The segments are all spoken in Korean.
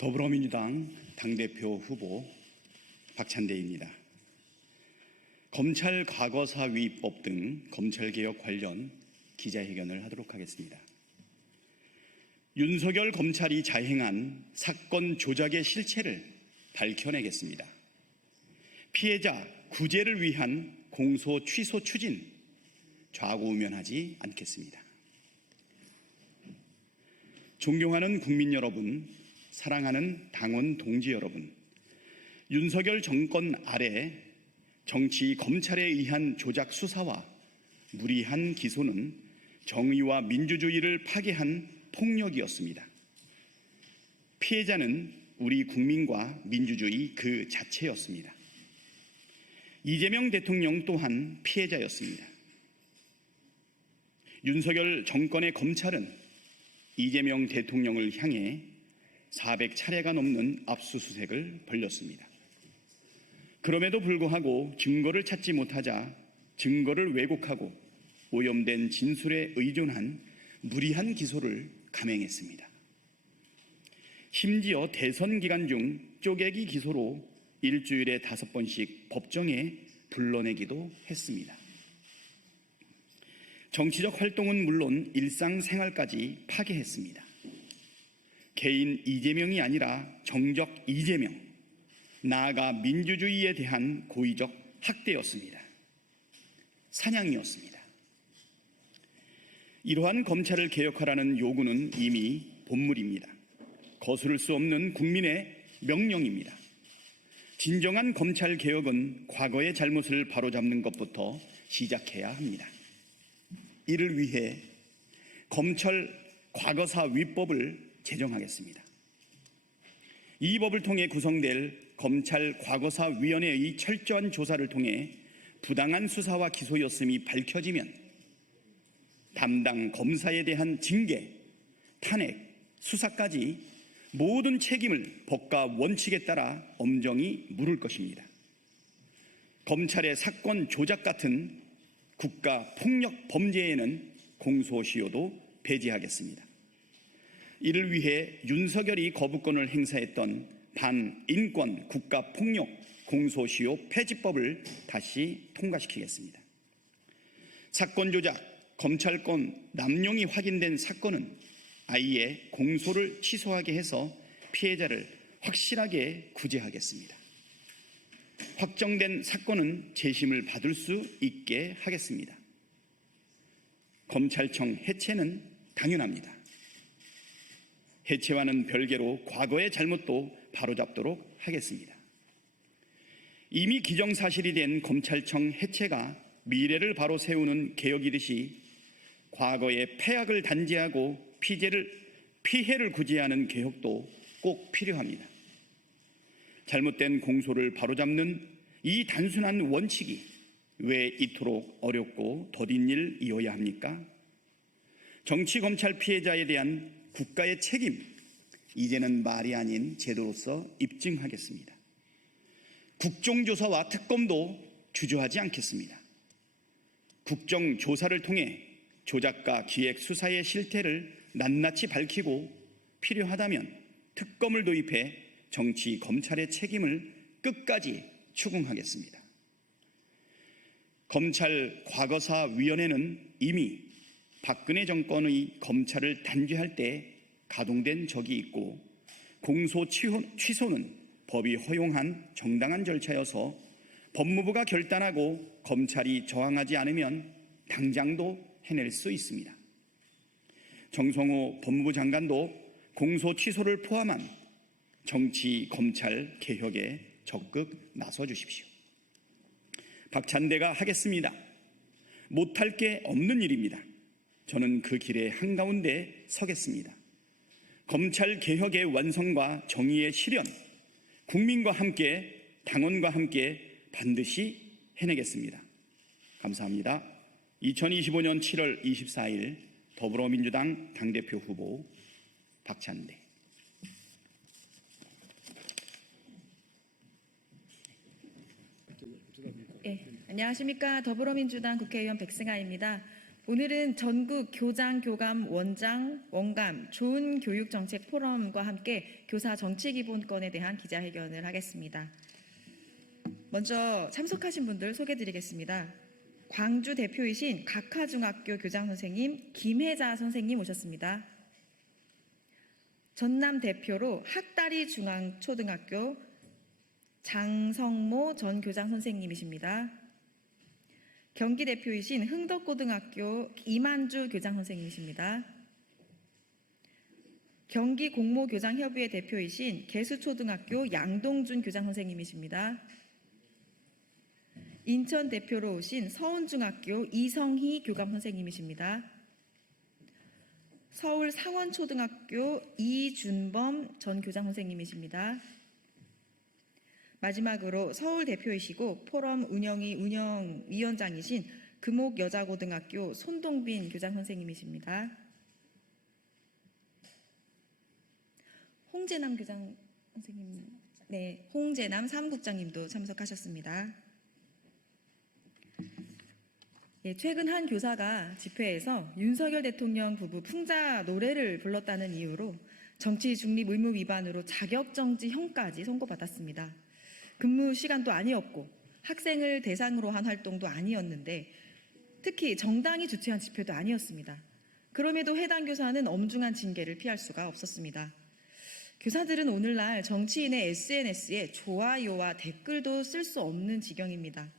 더불어민주당 당대표 후보 박찬대입니다. 검찰 과거사위법 등 검찰개혁 관련 기자회견을 하도록 하겠습니다. 윤석열 검찰이 자행한 사건 조작의 실체를 밝혀내겠습니다. 피해자 구제를 위한 공소 취소 추진 좌고우면하지 않겠습니다. 존경하는 국민 여러분, 사랑하는 당원 동지 여러분, 윤석열 정권 아래 정치 검찰에 의한 조작 수사와 무리한 기소는 정의와 민주주의를 파괴한 폭력이었습니다. 피해자는 우리 국민과 민주주의 그 자체였습니다. 이재명 대통령 또한 피해자였습니다. 윤석열 정권의 검찰은 이재명 대통령을 향해 400차례가 넘는 압수수색을 벌였습니다. 그럼에도 불구하고 증거를 찾지 못하자 증거를 왜곡하고 오염된 진술에 의존한 무리한 기소를 감행했습니다. 심지어 대선 기간 중 쪼개기 기소로 일주일에 5번씩 법정에 불러내기도 했습니다. 정치적 활동은 물론 일상생활까지 파괴했습니다. 개인 이재명이 아니라 정적 이재명, 나아가 민주주의에 대한 고의적 학대였습니다. 사냥이었습니다. 이러한 검찰을 개혁하라는 요구는 이미 본물입니다. 거스를 수 없는 국민의 명령입니다. 진정한 검찰 개혁은 과거의 잘못을 바로잡는 것부터 시작해야 합니다. 이를 위해 검찰 과거사위법을 제정하겠습니다. 이 법을 통해 구성될 검찰 과거사위원회의 철저한 조사를 통해 부당한 수사와 기소였음이 밝혀지면 담당 검사에 대한 징계, 탄핵, 수사까지 모든 책임을 법과 원칙에 따라 엄정히 물을 것입니다. 검찰의 사건 조작 같은 국가 폭력 범죄에는 공소시효도 배제하겠습니다. 이를 위해 윤석열이 거부권을 행사했던 반인권 국가폭력 공소시효 폐지법을 다시 통과시키겠습니다. 사건 조작, 검찰권 남용이 확인된 사건은 아예 공소를 취소하게 해서 피해자를 확실하게 구제하겠습니다. 확정된 사건은 재심을 받을 수 있게 하겠습니다. 검찰청 해체는 당연합니다. 해체와는 별개로 과거의 잘못도 바로잡도록 하겠습니다. 이미 기정사실이 된 검찰청 해체가 미래를 바로 세우는 개혁이듯이 과거의 폐악을 단죄하고 피해를 구제하는 개혁도 꼭 필요합니다. 잘못된 공소를 바로잡는 이 단순한 원칙이 왜 이토록 어렵고 더딘 일이어야 합니까? 정치검찰 피해자에 대한 국가의 책임, 이제는 말이 아닌 제도로서 입증하겠습니다. 국정조사와 특검도 주저하지 않겠습니다. 국정조사를 통해 조작과 기획 수사의 실태를 낱낱이 밝히고 필요하다면 특검을 도입해 정치 검찰의 책임을 끝까지 추궁하겠습니다. 검찰 과거사위원회는 이미 박근혜 정권의 검찰을 단죄할 때 가동된 적이 있고 공소 취소는 법이 허용한 정당한 절차여서 법무부가 결단하고 검찰이 저항하지 않으면 당장도 해낼 수 있습니다. 정성호 법무부 장관도 공소 취소를 포함한 정치 검찰 개혁에 적극 나서 주십시오. 박찬대가 하겠습니다. 못할 게 없는 일입니다. 저는 그 길의 한가운데 서겠습니다. 검찰 개혁의 완성과 정의의 실현, 국민과 함께 당원과 함께 반드시 해내겠습니다. 감사합니다. 2025년 7월 24일 더불어민주당 당대표 후보 박찬대. 안녕하십니까. 더불어민주당 국회의원 백승아입니다. 오늘은 전국 교장, 교감, 원장, 원감, 좋은 교육 정책 포럼과 함께 교사 정치 기본권에 대한 기자회견을 하겠습니다. 먼저 참석하신 분들 소개드리겠습니다. 광주 대표이신 각하중학교 교장 선생님 김혜자 선생님 오셨습니다. 전남 대표로 학다리 중앙초등학교 장성모 전 교장 선생님이십니다. 경기 대표이신 흥덕고등학교 이만주 교장 선생님이십니다. 경기 공모교장협의회 대표이신 개수초등학교 양동준 교장 선생님이십니다. 인천 대표로 오신 서운중학교 이성희 교감 선생님이십니다. 서울 상원초등학교 이준범 전 교장 선생님이십니다. 마지막으로 서울 대표이시고 포럼 운영위원장이신 금옥여자고등학교 손동빈 교장 선생님이십니다. 홍재남 교장 선생님, 네, 홍재남 사무국장님도 참석하셨습니다. 예, 최근 한 교사가 집회에서 윤석열 대통령 부부 풍자 노래를 불렀다는 이유로 정치 중립 의무 위반으로 자격정지형까지 선고받았습니다. 근무 시간도 아니었고 학생을 대상으로 한 활동도 아니었는데 특히 정당이 주최한 집회도 아니었습니다. 그럼에도 해당 교사는 엄중한 징계를 피할 수가 없었습니다. 교사들은 오늘날 정치인의 SNS에 좋아요와 댓글도 쓸 수 없는 지경입니다.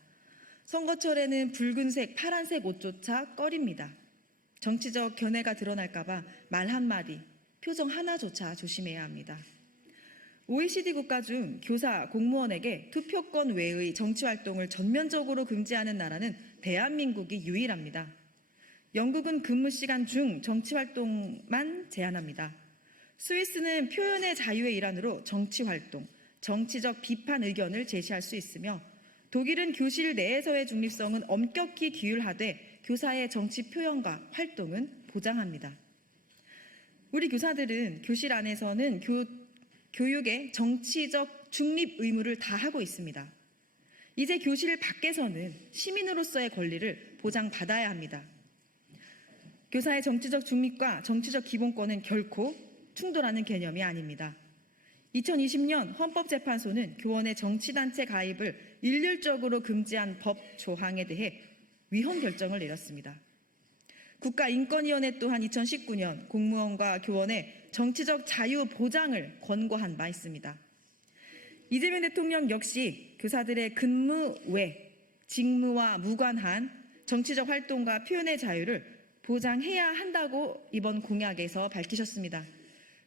선거철에는 붉은색, 파란색 옷조차 꺼립니다. 정치적 견해가 드러날까봐 말 한마디, 표정 하나조차 조심해야 합니다. OECD 국가 중 교사, 공무원에게 투표권 외의 정치활동을 전면적으로 금지하는 나라는 대한민국이 유일합니다. 영국은 근무 시간 중 정치활동만 제한합니다. 스위스는 표현의 자유의 일환으로 정치활동, 정치적 비판 의견을 제시할 수 있으며 독일은 교실 내에서의 중립성은 엄격히 규율하되 교사의 정치 표현과 활동은 보장합니다. 우리 교사들은 교실 안에서는 교육의 정치적 중립 의무를 다하고 있습니다. 이제 교실 밖에서는 시민으로서의 권리를 보장받아야 합니다. 교사의 정치적 중립과 정치적 기본권은 결코 충돌하는 개념이 아닙니다. 2020년 헌법재판소는 교원의 정치단체 가입을 일률적으로 금지한 법 조항에 대해 위헌 결정을 내렸습니다. 국가인권위원회 또한 2019년 공무원과 교원의 정치적 자유 보장을 권고한 바 있습니다. 이재명 대통령 역시 교사들의 근무 외 직무와 무관한 정치적 활동과 표현의 자유를 보장해야 한다고 이번 공약에서 밝히셨습니다.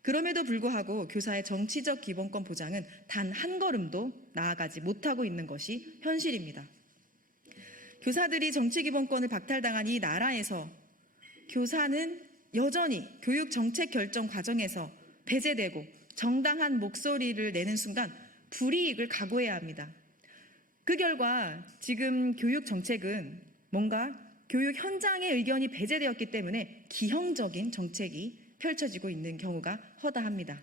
그럼에도 불구하고 교사의 정치적 기본권 보장은 단 한 걸음도 나아가지 못하고 있는 것이 현실입니다. 교사들이 정치 기본권을 박탈당한 이 나라에서 교사는 여전히 교육 정책 결정 과정에서 배제되고 정당한 목소리를 내는 순간 불이익을 각오해야 합니다. 그 결과 지금 교육 정책은 뭔가 교육 현장의 의견이 배제되었기 때문에 기형적인 정책이 펼쳐지고 있는 경우가 허다합니다.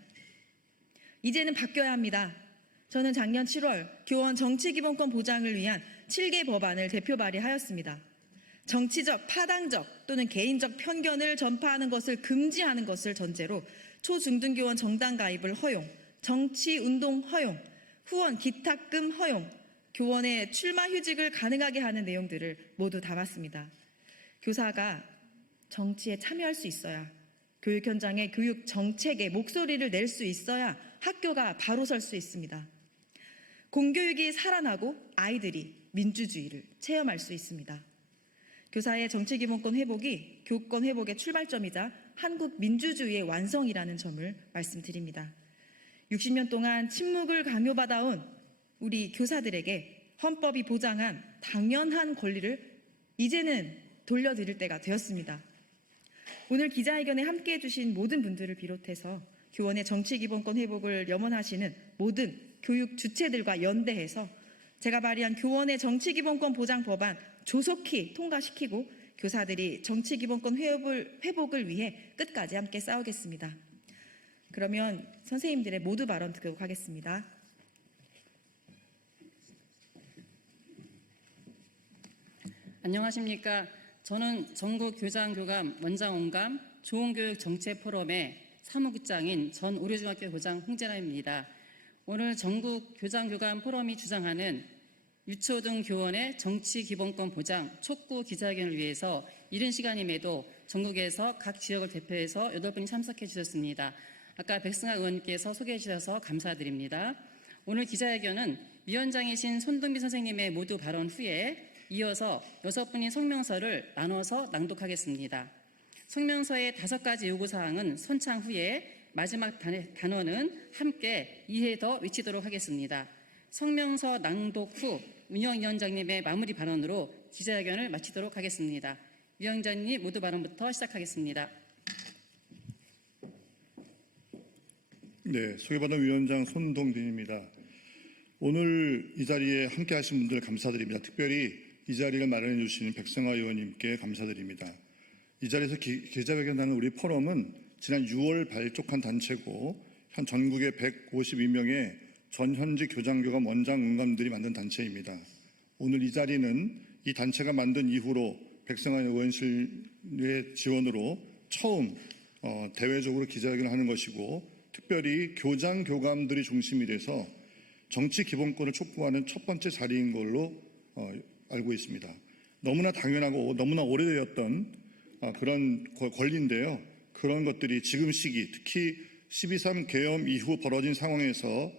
이제는 바뀌어야 합니다. 저는 작년 7월 교원 정치기본권 보장을 위한 7개 법안을 대표 발의하였습니다. 정치적, 파당적 또는 개인적 편견을 전파하는 것을 금지하는 것을 전제로 초중등교원 정당 가입을 허용, 정치운동 허용, 후원 기탁금 허용, 교원의 출마 휴직을 가능하게 하는 내용들을 모두 담았습니다. 교사가 정치에 참여할 수 있어야 교육 현장의 교육 정책에 목소리를 낼 수 있어야 학교가 바로 설 수 있습니다. 공교육이 살아나고 아이들이 민주주의를 체험할 수 있습니다. 교사의 정치기본권 회복이 교권 회복의 출발점이자 한국 민주주의의 완성이라는 점을 말씀드립니다. 60년 동안 침묵을 강요받아온 우리 교사들에게 헌법이 보장한 당연한 권리를 이제는 돌려드릴 때가 되었습니다. 오늘 기자회견에 함께해 주신 모든 분들을 비롯해서 교원의 정치기본권 회복을 염원하시는 모든 교육 주체들과 연대해서 제가 발의한 교원의 정치기본권 보장 법안 조속히 통과시키고 교사들이 정치기본권 회복을 위해 끝까지 함께 싸우겠습니다. 그러면 선생님들의 모두 발언 듣도록 하겠습니다. 안녕하십니까. 저는 전국 교장, 교감, 원장, 원감 좋은교육 정책 포럼의 사무국장인 전 오류중학교 교장 홍재남입니다. 오늘 전국 교장, 교감 포럼이 주장하는 유초등 교원의 정치 기본권 보장 촉구 기자회견을 위해서 이른 시간임에도 전국에서 각 지역을 대표해서 8분이 참석해 주셨습니다. 아까 백승아 의원님께서 소개해 주셔서 감사드립니다. 오늘 기자회견은 위원장이신 손동비 선생님의 모두 발언 후에 이어서 6분이 성명서를 나눠서 낭독하겠습니다. 성명서의 5가지 요구사항은 선창 후에 마지막 단어는 함께 2회 더 외치도록 하겠습니다. 성명서 낭독 후 운영위원장님의 마무리 발언으로 기자회견을 마치도록 하겠습니다. 위원장님 모두 발언부터 시작하겠습니다. 네, 소개받은 위원장 손동빈입니다. 오늘 이 자리에 함께 하신 분들 감사드립니다. 특별히 이 자리를 마련해 주신 백승아 의원님께 감사드립니다. 이 자리에서 기자회견하는 우리 포럼은 지난 6월 발족한 단체고 현 전국의 152명의 전현직 교장교감 원장 원감들이 만든 단체입니다. 오늘 이 자리는 이 단체가 만든 이후로 백승아 의원실의 지원으로 처음 대외적으로 기자회견을 하는 것이고 특별히 교장 교감들이 중심이 돼서 정치 기본권을 촉구하는 첫 번째 자리인 걸로 알고 있습니다. 너무나 당연하고 너무나 오래되었던 그런 권리인데요. 그런 것들이 지금 시기 특히 12.3 계엄 이후 벌어진 상황에서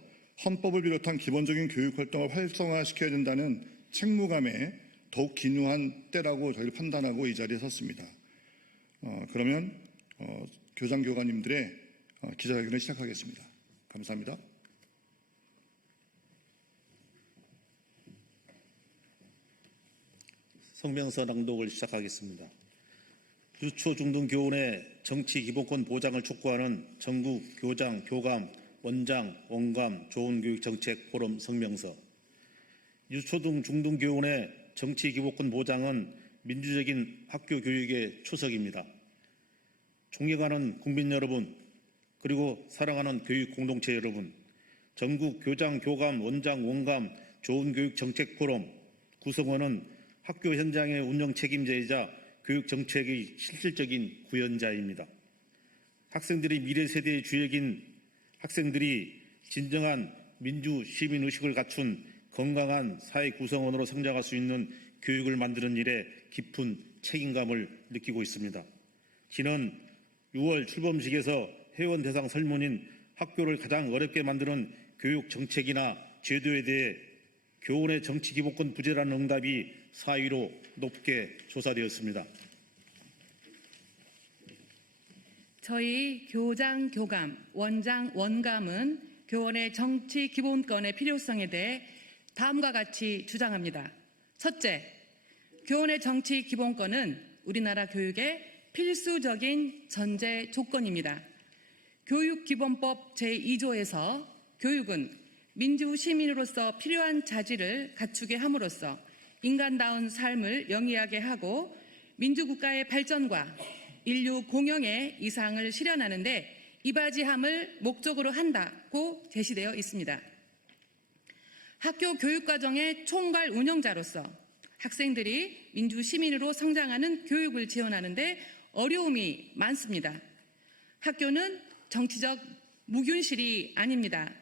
헌법을 비롯한 기본적인 교육 활동을 활성화시켜야 된다는 책무감에 더욱 기묘한 때라고 저희 판단하고 이 자리에 섰습니다. 그러면 교장 교관님들의 기자회견을 시작하겠습니다. 감사합니다. 성명서 낭독을 시작하겠습니다. 유초 중등 교원의 정치 기본권 보장을 촉구하는 전국 교장, 교감, 원장, 원감 좋은 교육 정책 포럼 성명서. 유초등 중등 교원의 정치 기본권 보장은 민주적인 학교 교육의 초석입니다. 존경하는 국민 여러분, 그리고 사랑하는 교육 공동체 여러분, 전국 교장, 교감, 원장, 원감 좋은 교육 정책 포럼 구성원은 학교 현장의 운영 책임자이자 교육 정책의 실질적인 구현자입니다. 학생들이 미래 세대의 주역인 학생들이 진정한 민주 시민 의식을 갖춘 건강한 사회 구성원으로 성장할 수 있는 교육을 만드는 일에 깊은 책임감을 느끼고 있습니다. 지난 6월 출범식에서 회원 대상 설문인 학교를 가장 어렵게 만드는 교육 정책이나 제도에 대해 교원의 정치 기본권 부재라는 응답이 4위로 높게 조사되었습니다. 저희 교장, 교감, 원장, 원감은 교원의 정치 기본권의 필요성에 대해 다음과 같이 주장합니다. 첫째, 교원의 정치 기본권은 우리나라 교육의 필수적인 전제 조건입니다. 교육기본법 제2조에서 교육은 민주 시민으로서 필요한 자질을 갖추게 함으로써 인간다운 삶을 영위하게 하고 민주국가의 발전과 인류 공영의 이상을 실현하는 데 이바지함을 목적으로 한다고 제시되어 있습니다. 학교 교육과정의 총괄 운영자로서 학생들이 민주 시민으로 성장하는 교육을 지원하는 데 어려움이 많습니다. 학교는 정치적 무균실이 아닙니다.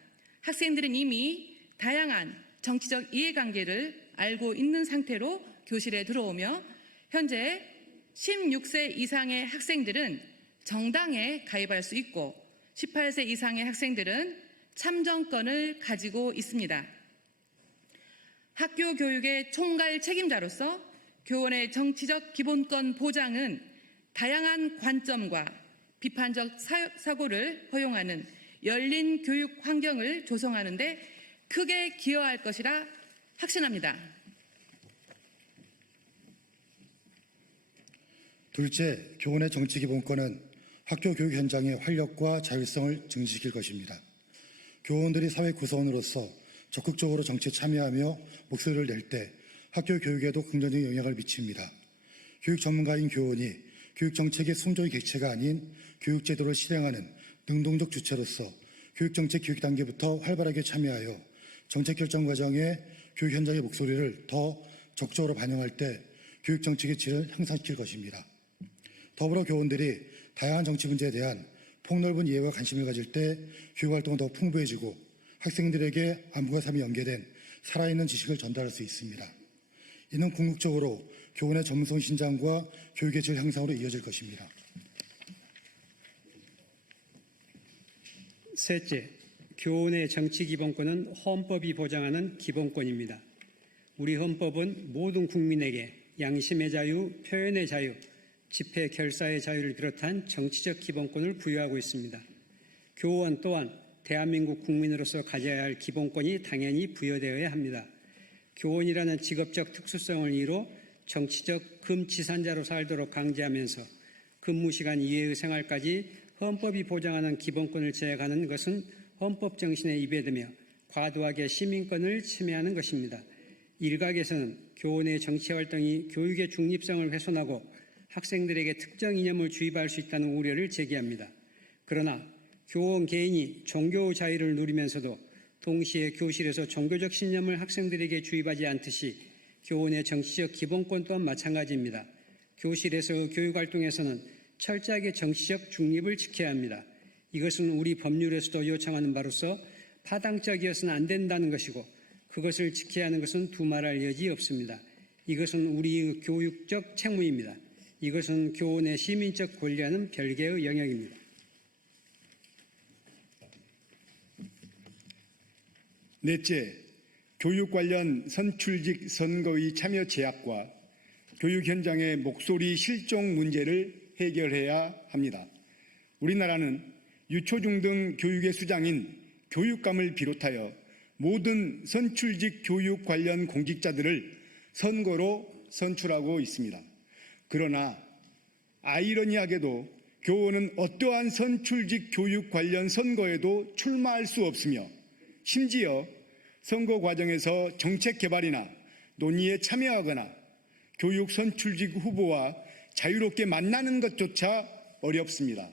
학생들은 이미 다양한 정치적 이해관계를 알고 있는 상태로 교실에 들어오며 현재 16세 이상의 학생들은 정당에 가입할 수 있고 18세 이상의 학생들은 참정권을 가지고 있습니다. 학교 교육의 총괄 책임자로서 교원의 정치적 기본권 보장은 다양한 관점과 비판적 사고를 허용하는 열린 교육 환경을 조성하는 데 크게 기여할 것이라 확신합니다. 둘째, 교원의 정치 기본권은 학교 교육 현장의 활력과 자율성을 증진시킬 것입니다. 교원들이 사회 구성원으로서 적극적으로 정치에 참여하며 목소리를 낼 때 학교 교육에도 긍정적인 영향을 미칩니다. 교육 전문가인 교원이 교육 정책의 순조의 객체가 아닌 교육 제도를 실행하는 능동적 주체로서 교육 정책 교육 단계부터 활발하게 참여하여 정책 결정 과정에 교육 현장의 목소리를 더 적극적으로 반영할 때 교육 정책의 질을 향상시킬 것입니다. 더불어 교원들이 다양한 정치 문제에 대한 폭넓은 이해와 관심을 가질 때 교육활동은 더 풍부해지고 학생들에게 안목과 삶이 연계된 살아있는 지식을 전달할 수 있습니다. 이는 궁극적으로 교원의 전문성 신장과 교육의 질 향상으로 이어질 것입니다. 셋째, 교원의 정치 기본권은 헌법이 보장하는 기본권입니다. 우리 헌법은 모든 국민에게 양심의 자유, 표현의 자유, 집회, 결사의 자유를 비롯한 정치적 기본권을 부여하고 있습니다. 교원 또한 대한민국 국민으로서 가져야 할 기본권이 당연히 부여되어야 합니다. 교원이라는 직업적 특수성을 이유로 정치적 금치산자로 살도록 강제하면서 근무시간 이외의 생활까지 헌법이 보장하는 기본권을 제약하는 것은 헌법 정신에 위배되며 과도하게 시민권을 침해하는 것입니다. 일각에서는 교원의 정치활동이 교육의 중립성을 훼손하고 학생들에게 특정 이념을 주입할 수 있다는 우려를 제기합니다. 그러나 교원 개인이 종교 자유를 누리면서도 동시에 교실에서 종교적 신념을 학생들에게 주입하지 않듯이 교원의 정치적 기본권 또한 마찬가지입니다. 교실에서 교육활동에서는 철저하게 정치적 중립을 지켜야 합니다. 이것은 우리 법률에서도 요청하는 바로서 파당적이어서는 안 된다는 것이고 그것을 지켜야 하는 것은 두말할 여지 없습니다. 이것은 우리의 교육적 책무입니다. 이것은 교원의 시민적 권리와는 별개의 영역입니다. 넷째, 교육 관련 선출직 선거의 참여 제약과 교육 현장의 목소리 실종 문제를 해결해야 합니다. 우리나라는 유초중등 교육의 수장인 교육감을 비롯하여 모든 선출직 교육 관련 공직자들을 선거로 선출하고 있습니다. 그러나 아이러니하게도 교원은 어떠한 선출직 교육 관련 선거에도 출마할 수 없으며 심지어 선거 과정에서 정책 개발이나 논의에 참여하거나 교육 선출직 후보와 자유롭게 만나는 것조차 어렵습니다.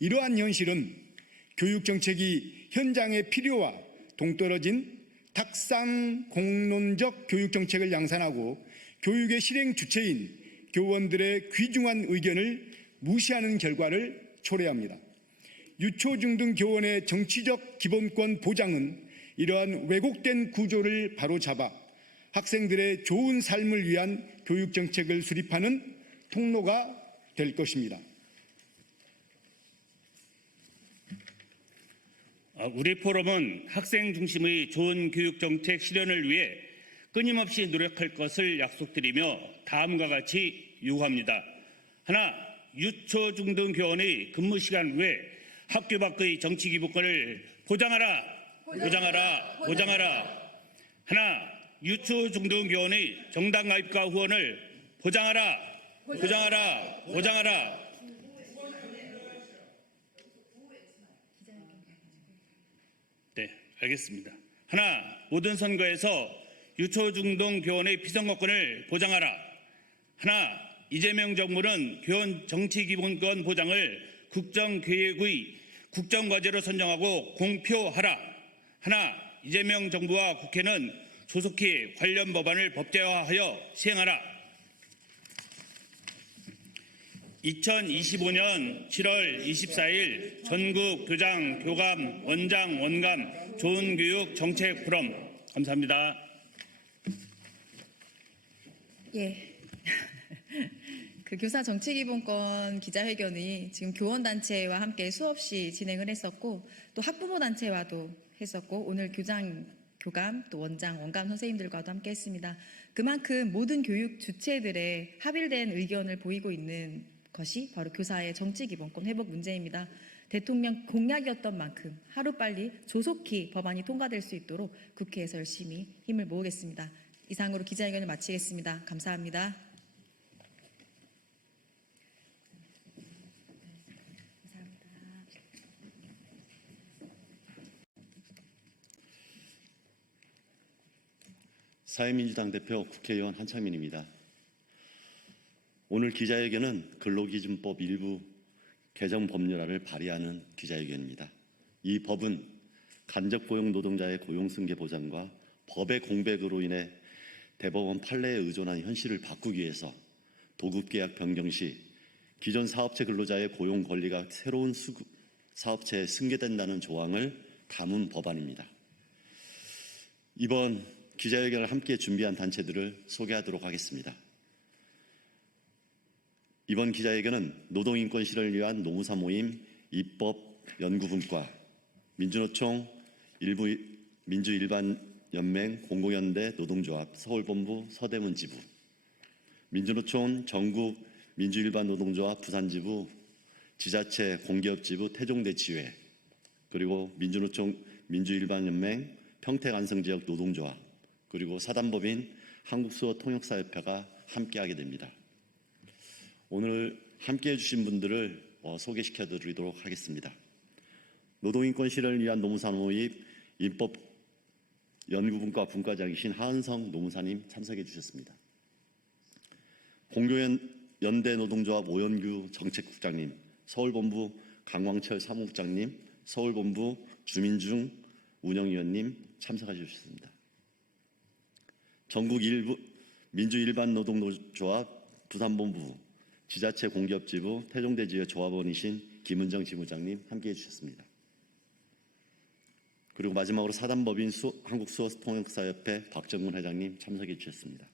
이러한 현실은 교육 정책이 현장의 필요와 동떨어진 탁상 공론적 교육 정책을 양산하고 교육의 실행 주체인 교원들의 귀중한 의견을 무시하는 결과를 초래합니다. 유초중등 교원의 정치적 기본권 보장은 이러한 왜곡된 구조를 바로잡아 학생들의 좋은 삶을 위한 교육 정책을 수립하는 통로가 될 것입니다. 우리 포럼은 학생 중심의 좋은 교육 정책 실현을 위해 끊임없이 노력할 것을 약속드리며 다음과 같이 요구합니다. 하나, 유초중등 교원의 근무 시간 외 학교 밖의 정치 기본권을 보장하라. 하나, 유초중등 교원의 정당 가입과 후원을 보장하라. 네, 알겠습니다. 하나, 모든 선거에서 유초중등 교원의 피선거권을 보장하라. 하나, 이재명 정부는 교원 정치기본권 보장을 국정계획의 국정과제로 선정하고 공표하라. 하나, 이재명 정부와 국회는 조속히 관련 법안을 법제화하여 시행하라. 2025년 7월 24일 전국 교장, 교감, 원장, 원감 좋은 교육 정책 포럼. 감사합니다. 예. 그 교사 정치기본권 기자회견이 지금 교원단체와 함께 수없이 진행을 했었고 또 학부모 단체와도 했었고 오늘 교장, 교감, 또 원장, 원감 선생님들과도 함께 했습니다. 그만큼 모든 교육 주체들의 합일된 의견을 보이고 있는 것이 바로 교사의 정치기본권 회복 문제입니다. 대통령 공약이었던 만큼 하루빨리 조속히 법안이 통과될 수 있도록 국회에서 열심히 힘을 모으겠습니다. 이상으로 기자회견을 마치겠습니다. 감사합니다. 사회민주당 대표 국회의원 한창민입니다. 오늘 기자회견은 근로기준법 일부 개정 법률안을 발의하는 기자회견입니다. 이 법은 간접고용 노동자의 고용승계 보장과 법의 공백으로 인해 대법원 판례에 의존한 현실을 바꾸기 위해서 도급계약 변경 시 기존 사업체 근로자의 고용 권리가 새로운 사업체에 승계된다는 조항을 담은 법안입니다. 이번 기자회견을 함께 준비한 단체들을 소개하도록 하겠습니다. 이번 기자회견은 노동인권 실현을 위한 노무사 모임 입법연구분과 민주노총 민주일반연맹 공공연대 노동조합 서울본부 서대문 지부, 민주노총 전국 민주일반노동조합 부산지부 지자체 공기업지부 태종대 지회, 그리고 민주노총 민주일반연맹 평택안성지역 노동조합, 그리고 사단법인 한국수어통역사협회가 함께하게 됩니다. 오늘 함께해 주신 분들을 소개시켜 드리도록 하겠습니다. 노동인권 실현을 위한 노무사 모임 입법연구분과 분과장이신 하은성 노무사님 참석해 주셨습니다. 공교연대 노동조합 오연규 정책국장님, 서울본부 강광철 사무국장님, 서울본부 주민중 운영위원님 참석해 주셨습니다. 전국 민주일반노동조합 부산본부 지자체 공기업지부 태종대지회 조합원이신 김은정 지부장님 함께해 주셨습니다. 그리고 마지막으로 사단법인 한국수어통역사협회 박정문 회장님 참석해 주셨습니다.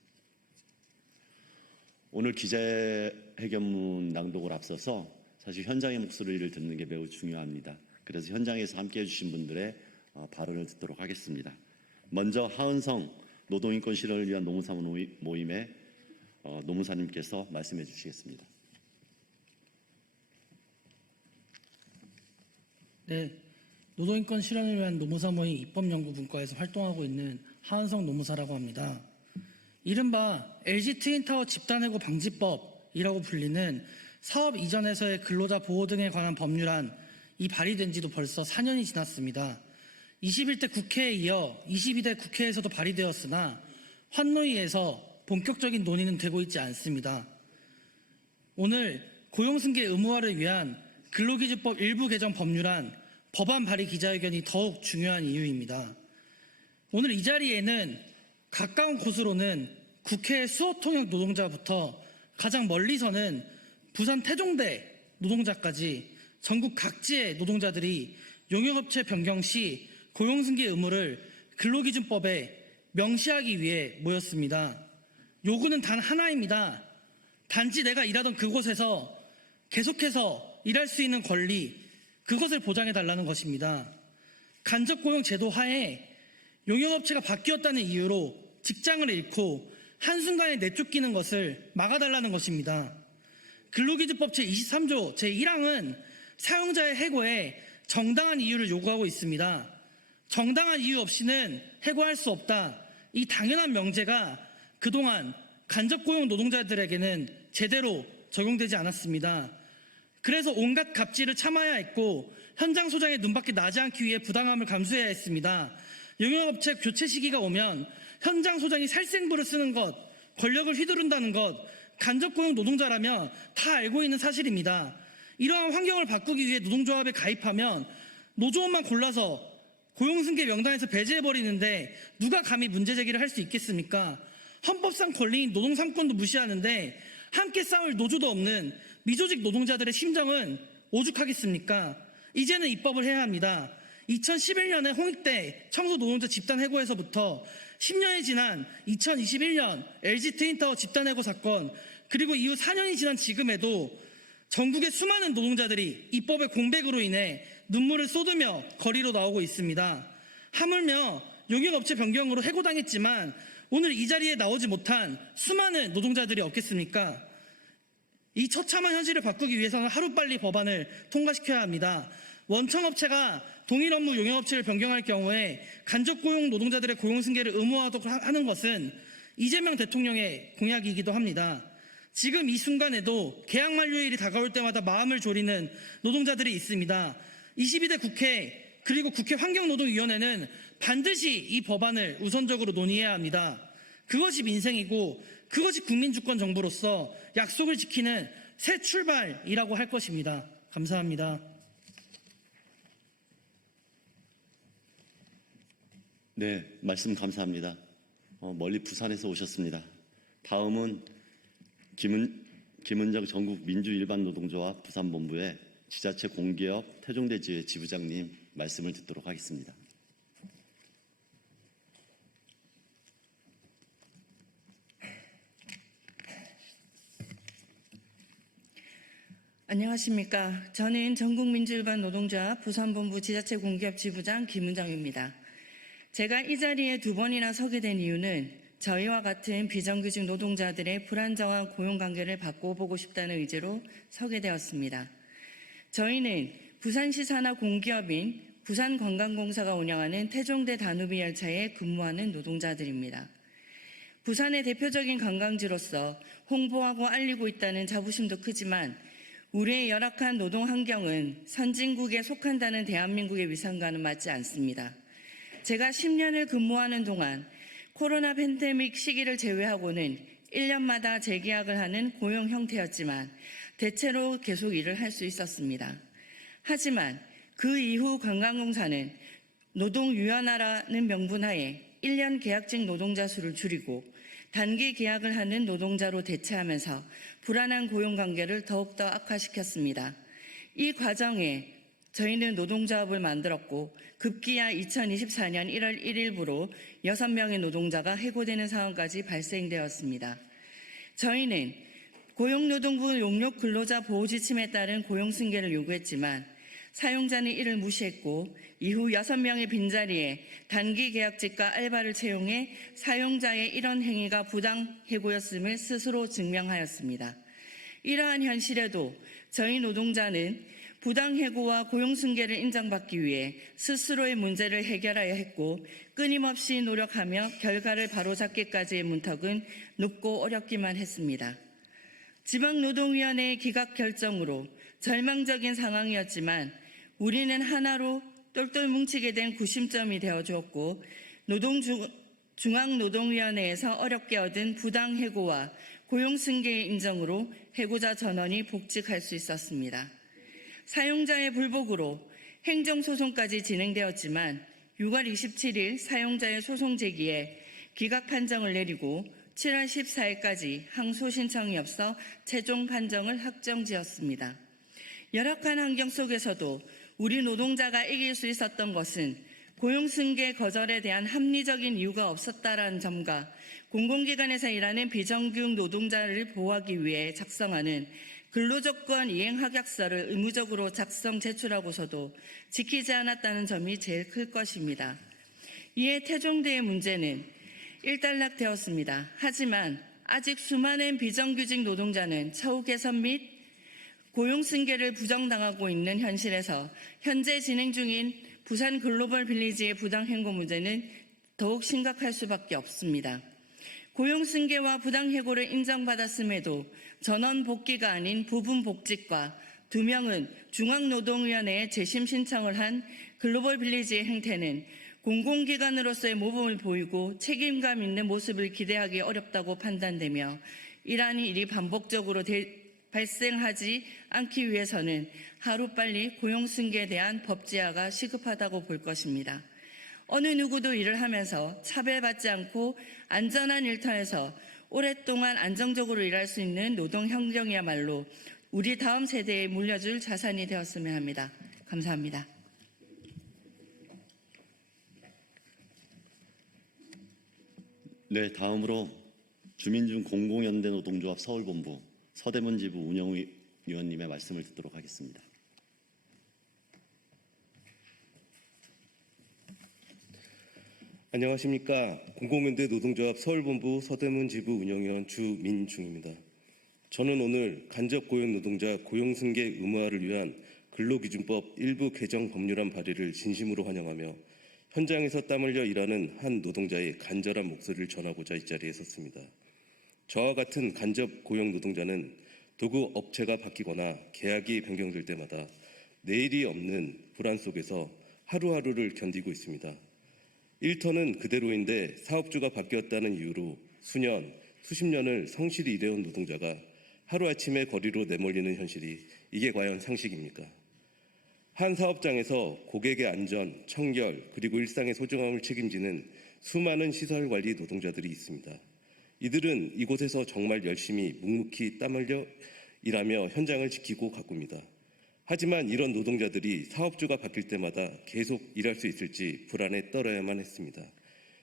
오늘 기자회견문 낭독을 앞서서 사실 현장의 목소리를 듣는 게 매우 중요합니다. 그래서 현장에서 함께해 주신 분들의 발언을 듣도록 하겠습니다. 먼저 하은성 노동인권 실현을 위한 노무사 모임의 노무사님께서 말씀해 주시겠습니다. 네, 노동인권 실현을 위한 노무사 모임 입법연구분과에서 활동하고 있는 하은성 노무사라고 합니다. 이른바 LG 트윈타워 집단해고 방지법이라고 불리는 사업 이전에서의 근로자 보호 등에 관한 법률안이 발의된 지도 벌써 4년이 지났습니다. 21대 국회에 이어 22대 국회에서도 발의되었으나 환노위에서 본격적인 논의는 되고 있지 않습니다. 오늘 고용승계 의무화를 위한 근로기준법 일부 개정 법률안 법안 발의 기자회견이 더욱 중요한 이유입니다. 오늘 이 자리에는 가까운 곳으로는 국회 수어통역 노동자부터 가장 멀리서는 부산 태종대 노동자까지 전국 각지의 노동자들이 용역업체 변경 시 고용승계 의무를 근로기준법에 명시하기 위해 모였습니다. 요구는 단 하나입니다. 단지 내가 일하던 그곳에서 계속해서 일할 수 있는 권리, 그것을 보장해달라는 것입니다. 간접고용 제도 하에 용역업체가 바뀌었다는 이유로 직장을 잃고 한순간에 내쫓기는 것을 막아달라는 것입니다. 근로기준법 제23조 제1항은 사용자의 해고에 정당한 이유를 요구하고 있습니다. 정당한 이유 없이는 해고할 수 없다. 이 당연한 명제가 그동안 간접고용 노동자들에게는 제대로 적용되지 않았습니다. 그래서 온갖 갑질을 참아야 했고 현장 소장의 눈밖에 나지 않기 위해 부당함을 감수해야 했습니다. 용역업체 교체 시기가 오면 현장 소장이 살생부를 쓰는 것, 권력을 휘두른다는 것, 간접고용 노동자라면 다 알고 있는 사실입니다. 이러한 환경을 바꾸기 위해 노동조합에 가입하면 노조원만 골라서 고용승계 명단에서 배제해버리는데 누가 감히 문제제기를 할 수 있겠습니까? 헌법상 권리인 노동삼권도 무시하는데 함께 싸울 노조도 없는 미조직 노동자들의 심정은 오죽하겠습니까? 이제는 입법을 해야 합니다. 2011년에 홍익대 청소노동자 집단해고에서부터 10년이 지난 2021년 LG 트윈타워 집단해고 사건, 그리고 이후 4년이 지난 지금에도 전국의 수많은 노동자들이 입법의 공백으로 인해 눈물을 쏟으며 거리로 나오고 있습니다. 하물며 용역업체 변경으로 해고당했지만 오늘 이 자리에 나오지 못한 수많은 노동자들이 없겠습니까? 이 처참한 현실을 바꾸기 위해서는 하루빨리 법안을 통과시켜야 합니다. 원청업체가 동일 업무 용역업체를 변경할 경우에 간접고용 노동자들의 고용승계를 의무화하도록 하는 것은 이재명 대통령의 공약이기도 합니다. 지금 이 순간에도 계약 만료일이 다가올 때마다 마음을 졸이는 노동자들이 있습니다. 22대 국회 그리고 국회 환경노동위원회는 반드시 이 법안을 우선적으로 논의해야 합니다. 그것이 민생이고 그것이 국민주권 정부로서 약속을 지키는 새 출발이라고 할 것입니다. 감사합니다. 네, 말씀 감사합니다. 멀리 부산에서 오셨습니다. 다음은 김은정 전국 민주일반노동조합 부산본부의 지자체 공기업 태종대지회 지부장님 말씀을 듣도록 하겠습니다. 안녕하십니까. 저는 전국민주일반노동조합 부산본부 지자체 공기업 지부장 김은정입니다. 제가 이 자리에 2번이나 서게 된 이유는 저희와 같은 비정규직 노동자들의 불안정한 고용관계를 바꿔보고 싶다는 의지로 서게 되었습니다. 저희는 부산시 산하 공기업인 부산관광공사가 운영하는 태종대 다누비 열차에 근무하는 노동자들입니다. 부산의 대표적인 관광지로서 홍보하고 알리고 있다는 자부심도 크지만 우리의 열악한 노동 환경은 선진국에 속한다는 대한민국의 위상과는 맞지 않습니다. 제가 10년을 근무하는 동안 코로나 팬데믹 시기를 제외하고는 1년마다 재계약을 하는 고용 형태였지만 대체로 계속 일을 할 수 있었습니다. 하지만 그 이후 관광공사는 노동유연화라는 명분하에 1년 계약직 노동자 수를 줄이고 단기 계약을 하는 노동자로 대체하면서 불안한 고용관계를 더욱더 악화시켰습니다. 이 과정에 저희는 노동조합을 만들었고 급기야 2024년 1월 1일부로 6명의 노동자가 해고되는 상황까지 발생되었습니다. 저희는 고용노동부 용역 근로자 보호지침에 따른 고용승계를 요구했지만 사용자는 이를 무시했고 이후 6명의 빈자리에 단기 계약직과 알바를 채용해 사용자의 이런 행위가 부당 해고였음을 스스로 증명하였습니다. 이러한 현실에도 저희 노동자는 부당 해고와 고용승계를 인정받기 위해 스스로의 문제를 해결하여 했고 끊임없이 노력하며 결과를 바로잡기까지의 문턱은 높고 어렵기만 했습니다. 지방노동위원회의 기각 결정으로 절망적인 상황이었지만 우리는 하나로 똘똘 뭉치게 된 구심점이 되어주었고 중앙노동위원회에서 어렵게 얻은 부당 해고와 고용승계의 인정으로 해고자 전원이 복직할 수 있었습니다. 사용자의 불복으로 행정소송까지 진행되었지만 6월 27일 사용자의 소송 제기에 기각 판정을 내리고 7월 14일까지 항소 신청이 없어 최종 판정을 확정지었습니다. 열악한 환경 속에서도 우리 노동자가 이길 수 있었던 것은 고용승계 거절에 대한 합리적인 이유가 없었다라는 점과 공공기관에서 일하는 비정규직 노동자를 보호하기 위해 작성하는 근로조건 이행합약서를 의무적으로 작성 제출하고서도 지키지 않았다는 점이 제일 클 것입니다. 이에 태종대의 문제는 일단락되었습니다. 하지만 아직 수많은 비정규직 노동자는 처우 개선 및 고용승계를 부정당하고 있는 현실에서 현재 진행 중인 부산 글로벌 빌리지의 부당해고 문제는 더욱 심각할 수밖에 없습니다. 고용승계와 부당해고를 인정받았음에도 전원 복귀가 아닌 부분 복직과 2명은 중앙노동위원회에 재심 신청을 한 글로벌 빌리지의 행태는 공공기관으로서의 모범을 보이고 책임감 있는 모습을 기대하기 어렵다고 판단되며 이러한 일이 반복적으로 발생하지 않기 위해서는 하루빨리 고용승계에 대한 법제화가 시급하다고 볼 것입니다. 어느 누구도 일을 하면서 차별받지 않고 안전한 일터에서 오랫동안 안정적으로 일할 수 있는 노동 환경이야말로 우리 다음 세대에 물려줄 자산이 되었으면 합니다. 감사합니다. 네, 다음으로 주민중 공공연대노동조합 서울본부 서대문 지부 운영위원님의 말씀을 듣도록 하겠습니다. 안녕하십니까. 공공연대 노동조합 서울본부 서대문 지부 운영위원 주민중입니다. 저는 오늘 간접고용노동자 고용승계 의무화를 위한 근로기준법 일부 개정 법률안 발의를 진심으로 환영하며 현장에서 땀 흘려 일하는 한 노동자의 간절한 목소리를 전하고자 이 자리에 섰습니다. 저와 같은 간접고용노동자는 도구 업체가 바뀌거나 계약이 변경될 때마다 내일이 없는 불안 속에서 하루하루를 견디고 있습니다. 일터는 그대로인데 사업주가 바뀌었다는 이유로 수년, 수십 년을 성실히 일해온 노동자가 하루아침에 거리로 내몰리는 현실이 이게 과연 상식입니까? 한 사업장에서 고객의 안전, 청결, 그리고 일상의 소중함을 책임지는 수많은 시설 관리 노동자들이 있습니다. 이들은 이곳에서 정말 열심히 묵묵히 땀 흘려 일하며 현장을 지키고 가꿉니다. 하지만 이런 노동자들이 사업주가 바뀔 때마다 계속 일할 수 있을지 불안에 떨어야만 했습니다.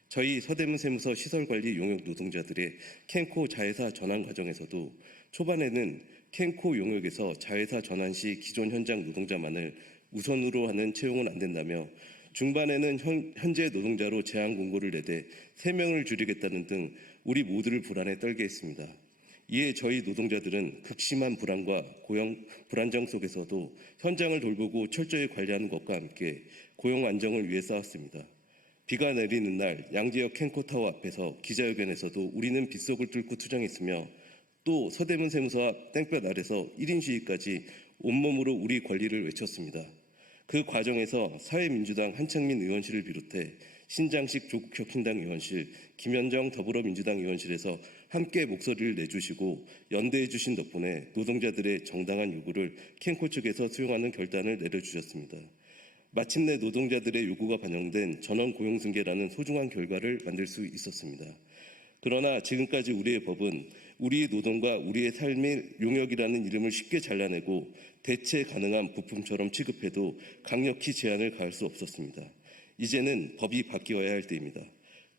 저희 서대문 세무서 시설관리 용역 노동자들의 캔코 자회사 전환 과정에서도 초반에는 캔코 용역에서 자회사 전환 시 기존 현장 노동자만을 우선으로 하는 채용은 안 된다며 중반에는 현재 노동자로 제한 공고를 내대 3명을 줄이겠다는 등 우리 모두를 불안에 떨게 했습니다. 이에 저희 노동자들은 극심한 불안과 불안정 속에서도 현장을 돌보고 철저히 관리하는 것과 함께 고용 안정을 위해 싸웠습니다. 비가 내리는 날 양재역 캔코타워 앞에서 기자회견에서도 우리는 빗속을 뚫고 투정했으며 또 서대문 세무서 앞 땡볕 아래서 1인 시위까지 온몸으로 우리 권리를 외쳤습니다. 그 과정에서 사회민주당 한창민 의원실을 비롯해 신장식 조국혁신당 의원실, 김현정 더불어민주당 의원실에서 함께 목소리를 내주시고 연대해 주신 덕분에 노동자들의 정당한 요구를 캔코 측에서 수용하는 결단을 내려주셨습니다. 마침내 노동자들의 요구가 반영된 전원 고용승계라는 소중한 결과를 만들 수 있었습니다. 그러나 지금까지 우리의 법은 우리의 노동과 우리의 삶의 용역이라는 이름을 쉽게 잘라내고 대체 가능한 부품처럼 취급해도 강력히 제한을 가할 수 없었습니다. 이제는 법이 바뀌어야 할 때입니다.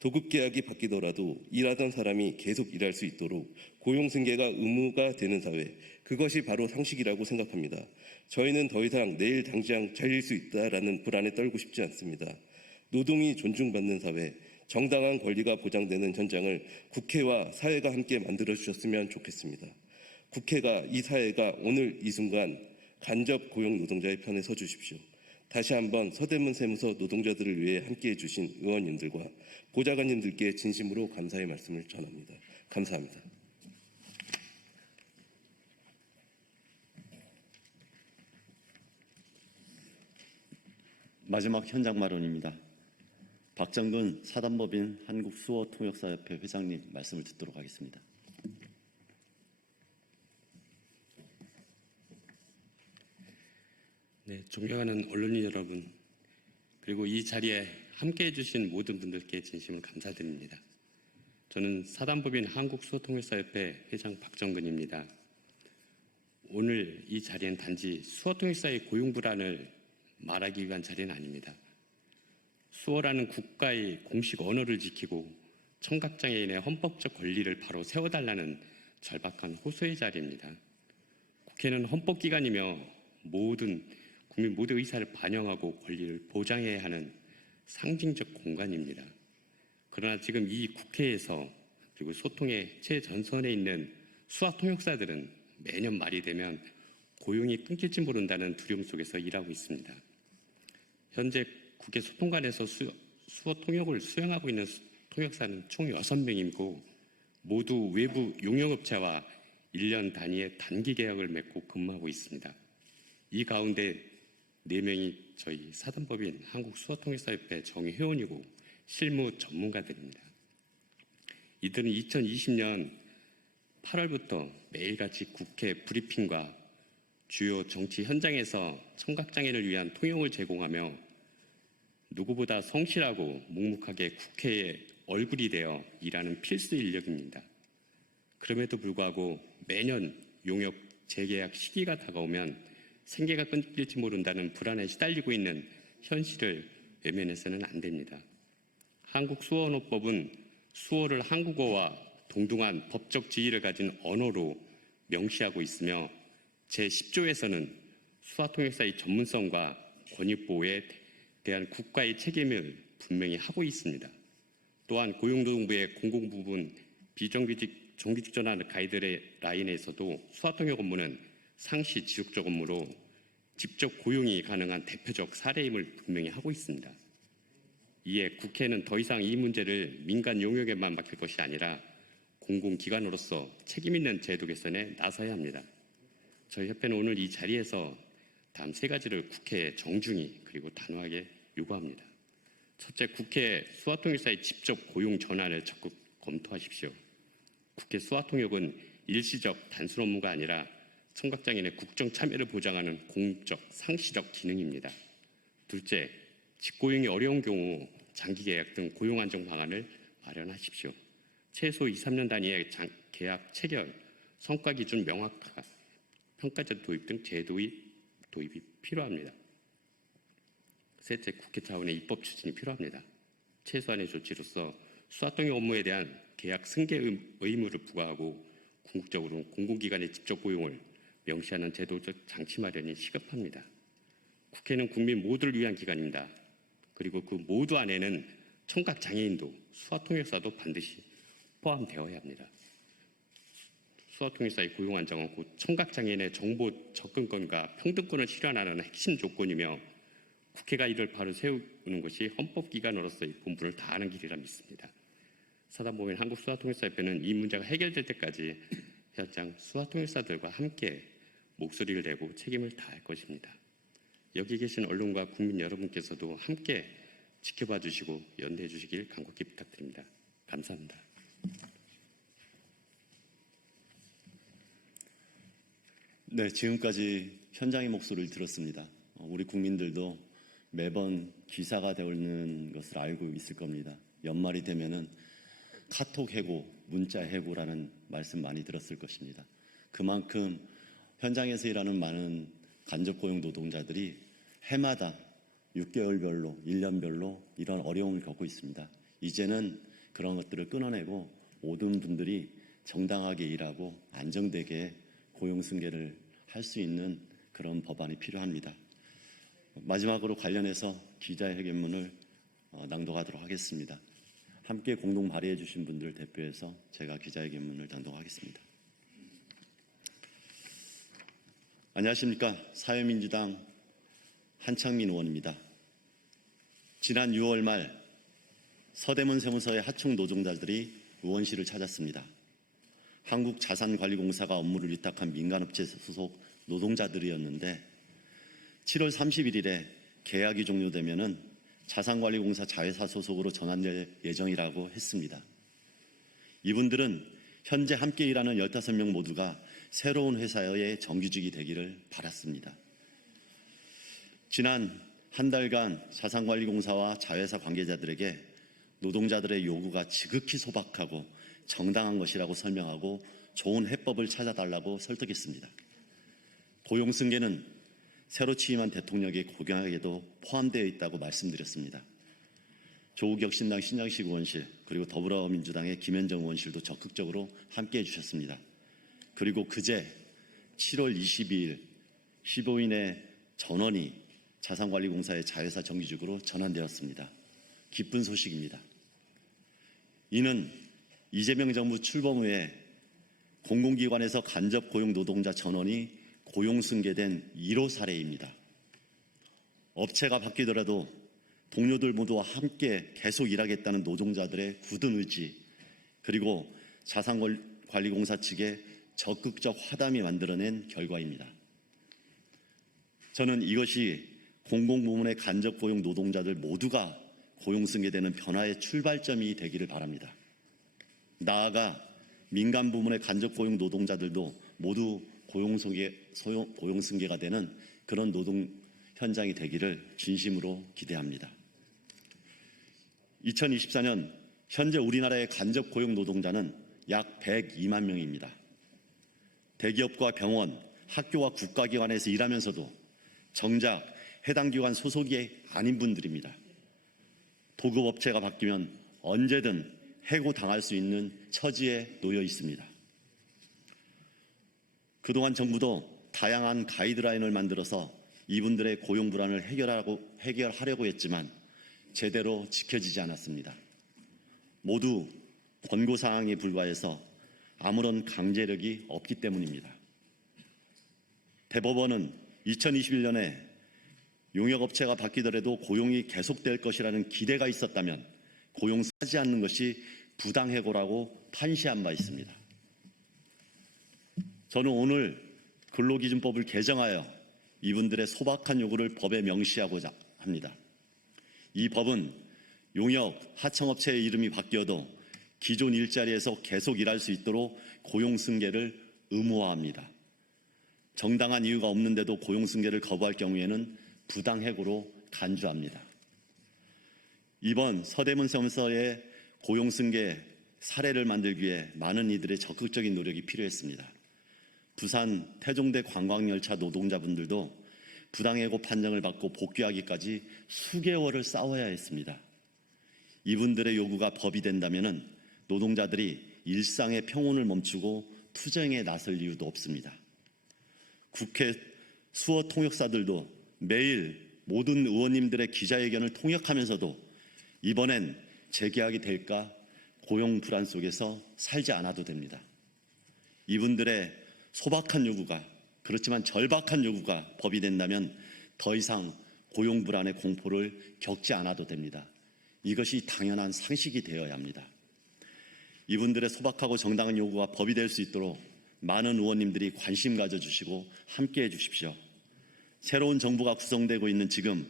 도급계약이 바뀌더라도 일하던 사람이 계속 일할 수 있도록 고용승계가 의무가 되는 사회, 그것이 바로 상식이라고 생각합니다. 저희는 더 이상 내일 당장 잘릴 수 있다라는 불안에 떨고 싶지 않습니다. 노동이 존중받는 사회, 정당한 권리가 보장되는 현장을 국회와 사회가 함께 만들어주셨으면 좋겠습니다. 국회가, 이 사회가 오늘 이 순간 간접 고용 노동자의 편에 서주십시오. 다시 한번 서대문 세무서 노동자들을 위해 함께해 주신 의원님들과 보좌관님들께 진심으로 감사의 말씀을 전합니다. 감사합니다. 마지막 현장 발언입니다. 박정근 사단법인 한국수어통역사협회 회장님 말씀을 듣도록 하겠습니다. 네, 존경하는 언론인 여러분, 그리고 이 자리에 함께해 주신 모든 분들께 진심을 감사드립니다. 저는 사단법인 한국수어통역사협회 회장 박정근입니다. 오늘 이 자리는 단지 수어통역사의 고용 불안을 말하기 위한 자리는 아닙니다. 수어라는 국가의 공식 언어를 지키고 청각장애인의 헌법적 권리를 바로 세워달라는 절박한 호소의 자리입니다. 국회는 헌법기관이며 모든 국민 모두의 의사를 반영하고 권리를 보장해야 하는 상징적 공간입니다. 그러나 지금 이 국회에서 그리고 소통의 최전선에 있는 수화통역사들은 매년 말이 되면 고용이 끊길지 모른다는 두려움 속에서 일하고 있습니다. 현재 국회 소통관에서 수어 통역을 수행하고 있는 통역사는 총 6명이고 모두 외부 용역업체와 1년 단위의 단기 계약을 맺고 근무하고 있습니다. 이 가운데 4명이 저희 사단법인 한국수어통역사협회 정회원이고 실무 전문가들입니다. 이들은 2020년 8월부터 매일같이 국회 브리핑과 주요 정치 현장에서 청각장애인을 위한 통역을 제공하며 누구보다 성실하고 묵묵하게 국회의 얼굴이 되어 일하는 필수 인력입니다. 그럼에도 불구하고 매년 용역 재계약 시기가 다가오면 생계가 끊길지 모른다는 불안에 시달리고 있는 현실을 외면해서는 안 됩니다. 한국수어언어법은 수어를 한국어와 동등한 법적 지위를 가진 언어로 명시하고 있으며 제10조에서는 수화통역사의 전문성과 권익보호에 대한 국가의 책임을 분명히 하고 있습니다. 또한 고용노동부의 공공부문 비정규직 정규직 전환 가이드라인에서도 수화통역 업무는 상시 지속적 업무로 직접 고용이 가능한 대표적 사례임을 분명히 하고 있습니다. 이에 국회는 더 이상 이 문제를 민간 용역에만 맡길 것이 아니라 공공기관으로서 책임 있는 제도 개선에 나서야 합니다. 저희 협회는 오늘 이 자리에서 다음 3가지를 국회에 정중히 그리고 단호하게 요구합니다. 첫째, 국회 수화통역사의 직접 고용 전환을 적극 검토하십시오. 국회 수화통역은 일시적 단순 업무가 아니라 청각장애인의 국정 참여를 보장하는 공적, 상시적 기능입니다. 둘째, 직고용이 어려운 경우 장기 계약 등 고용 안정 방안을 마련하십시오. 최소 2, 3년 단위의 계약 체결, 성과 기준 명확화, 평가제 도입 등 제도의 도입이 필요합니다. 셋째, 국회 차원의 입법 추진이 필요합니다. 최소한의 조치로서 수화통역 업무에 대한 계약 승계 의무를 부과하고 궁극적으로 공공기관의 직접 고용을 명시하는 제도적 장치 마련이 시급합니다. 국회는 국민 모두를 위한 기관입니다. 그리고 그 모두 안에는 청각장애인도 수화통역사도 반드시 포함되어야 합니다. 수화통역사의 고용 안정은 곧 청각장애인의 정보 접근권과 평등권을 실현하는 핵심 조건이며 국회가 이를 바로 세우는 것이 헌법기관으로서의 본분을 다하는 길이라 믿습니다. 사단법인 한국수화통역사협회는 이 문제가 해결될 때까지 현장 수화통역사들과 함께 목소리를 내고 책임을 다할 것입니다. 여기 계신 언론과 국민 여러분께서도 함께 지켜봐 주시고 연대해 주시길 간곡히 부탁드립니다. 감사합니다. 네, 지금까지 현장의 목소리를 들었습니다. 우리 국민들도 매번 기사가 되는 것을 알고 있을 겁니다. 연말이 되면은 카톡 해고, 문자 해고라는 말씀 많이 들었을 것입니다. 그만큼 현장에서 일하는 많은 간접 고용 노동자들이 해마다 6개월별로, 1년별로 이런 어려움을 겪고 있습니다. 이제는 그런 것들을 끊어내고 모든 분들이 정당하게 일하고 안정되게 고용 승계를 할 수 있는 그런 법안이 필요합니다. 마지막으로 관련해서 기자회견문을 낭독하도록 하겠습니다. 함께 공동 발의해 주신 분들을 대표해서 제가 기자회견문을 낭독하겠습니다. 안녕하십니까. 사회민주당 한창민 의원입니다. 지난 6월 말 서대문 세무서의 하청 노동자들이 의원실을 찾았습니다. 한국자산관리공사가 업무를 위탁한 민간업체 소속 노동자들이었는데 7월 31일에 계약이 종료되면은 자산관리공사 자회사 소속으로 전환될 예정이라고 했습니다. 이분들은 현재 함께 일하는 15명 모두가 새로운 회사의 정규직이 되기를 바랐습니다. 지난 한 달간 자산관리공사와 자회사 관계자들에게 노동자들의 요구가 지극히 소박하고 정당한 것이라고 설명하고 좋은 해법을 찾아달라고 설득했습니다. 고용승계는 새로 취임한 대통령의 고경에도 포함되어 있다고 말씀드렸습니다. 조국혁 신당 신장식 의원실 그리고 더불어민주당의 김현정 의원실도 적극적으로 함께해 주셨습니다. 그리고 그제 7월 22일 15인의 전원이 자산관리공사의 자회사 정규직으로 전환되었습니다. 기쁜 소식입니다. 이는 이재명 정부 출범 후에 공공기관에서 간접 고용 노동자 전원이 고용승계된 1호 사례입니다. 업체가 바뀌더라도 동료들 모두와 함께 계속 일하겠다는 노동자들의 굳은 의지 그리고 자산관리공사 측의 적극적 화담이 만들어낸 결과입니다. 저는 이것이 공공부문의 간접 고용 노동자들 모두가 고용승계되는 변화의 출발점이 되기를 바랍니다. 나아가 민간 부문의 간접 고용 노동자들도 모두 고용승계가 되는 그런 노동 현장이 되기를 진심으로 기대합니다. 2024년 현재 우리나라의 간접 고용 노동자는 약 102만 명입니다. 대기업과 병원, 학교와 국가기관에서 일하면서도 정작 해당 기관 소속이 아닌 분들입니다. 도급업체가 바뀌면 언제든 해고당할 수 있는 처지에 놓여 있습니다. 그동안 정부도 다양한 가이드라인을 만들어서 이분들의 고용 불안을 해결하려고 했지만 제대로 지켜지지 않았습니다. 모두 권고사항에 불과해서 아무런 강제력이 없기 때문입니다. 대법원은 2021년에 용역업체가 바뀌더라도 고용이 계속될 것이라는 기대가 있었다면 고용하지 않는 것이 부당해고라고 판시한 바 있습니다. 저는 오늘 근로기준법을 개정하여 이분들의 소박한 요구를 법에 명시하고자 합니다. 이 법은 용역, 하청업체의 이름이 바뀌어도 기존 일자리에서 계속 일할 수 있도록 고용승계를 의무화합니다. 정당한 이유가 없는데도 고용승계를 거부할 경우에는 부당해고로 간주합니다. 이번 서대문 성서의 고용승계 사례를 만들기 위해 많은 이들의 적극적인 노력이 필요했습니다. 부산 태종대 관광열차 노동자분들도 부당해고 판정을 받고 복귀하기까지 수개월을 싸워야 했습니다. 이분들의 요구가 법이 된다면 노동자들이 일상의 평온을 멈추고 투쟁에 나설 이유도 없습니다. 국회 수어 통역사들도 매일 모든 의원님들의 기자회견을 통역하면서도 이번엔 재계약이 될까 고용 불안 속에서 살지 않아도 됩니다. 이분들의 소박한 요구가, 그렇지만 절박한 요구가 법이 된다면 더 이상 고용 불안의 공포를 겪지 않아도 됩니다. 이것이 당연한 상식이 되어야 합니다. 이분들의 소박하고 정당한 요구가 법이 될 수 있도록 많은 의원님들이 관심 가져주시고 함께해 주십시오. 새로운 정부가 구성되고 있는 지금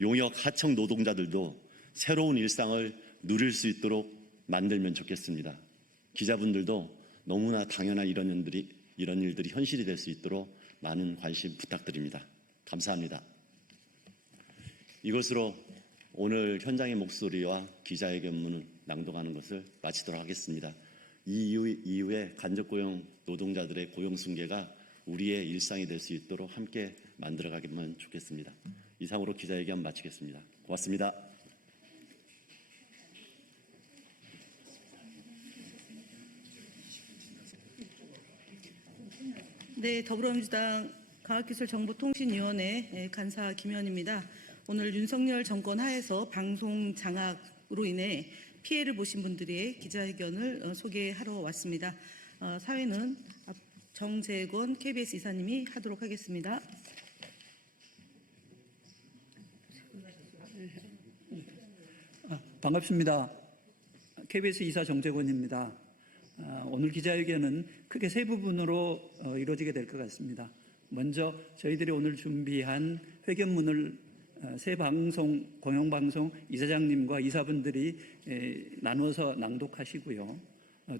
용역 하청 노동자들도 새로운 일상을 누릴 수 있도록 만들면 좋겠습니다. 기자분들도 너무나 당연한 이런 일들이 현실이 될 수 있도록 많은 관심 부탁드립니다. 감사합니다. 이것으로 오늘 현장의 목소리와 기자회견문을 낭독하는 것을 마치도록 하겠습니다. 이 이후에 간접고용 노동자들의 고용승계가 우리의 일상이 될 수 있도록 함께 만들어가기만 좋겠습니다. 이상으로 기자회견 마치겠습니다. 고맙습니다. 네, 더불어민주당 과학기술정보통신위원회 간사 김현입니다. 오늘 윤석열 정권 하에서 방송 장악으로 인해 피해를 보신 분들의 기자회견을 소개하러 왔습니다. 사회는 정재권 KBS 이사님이 하도록 하겠습니다. 반갑습니다. KBS 이사 정재권입니다. 오늘 기자회견은 크게 세 부분으로 이루어지게 될 것 같습니다. 먼저 저희들이 오늘 준비한 회견문을 세 방송, 공영방송 이사장님과 이사분들이 나눠서 낭독하시고요.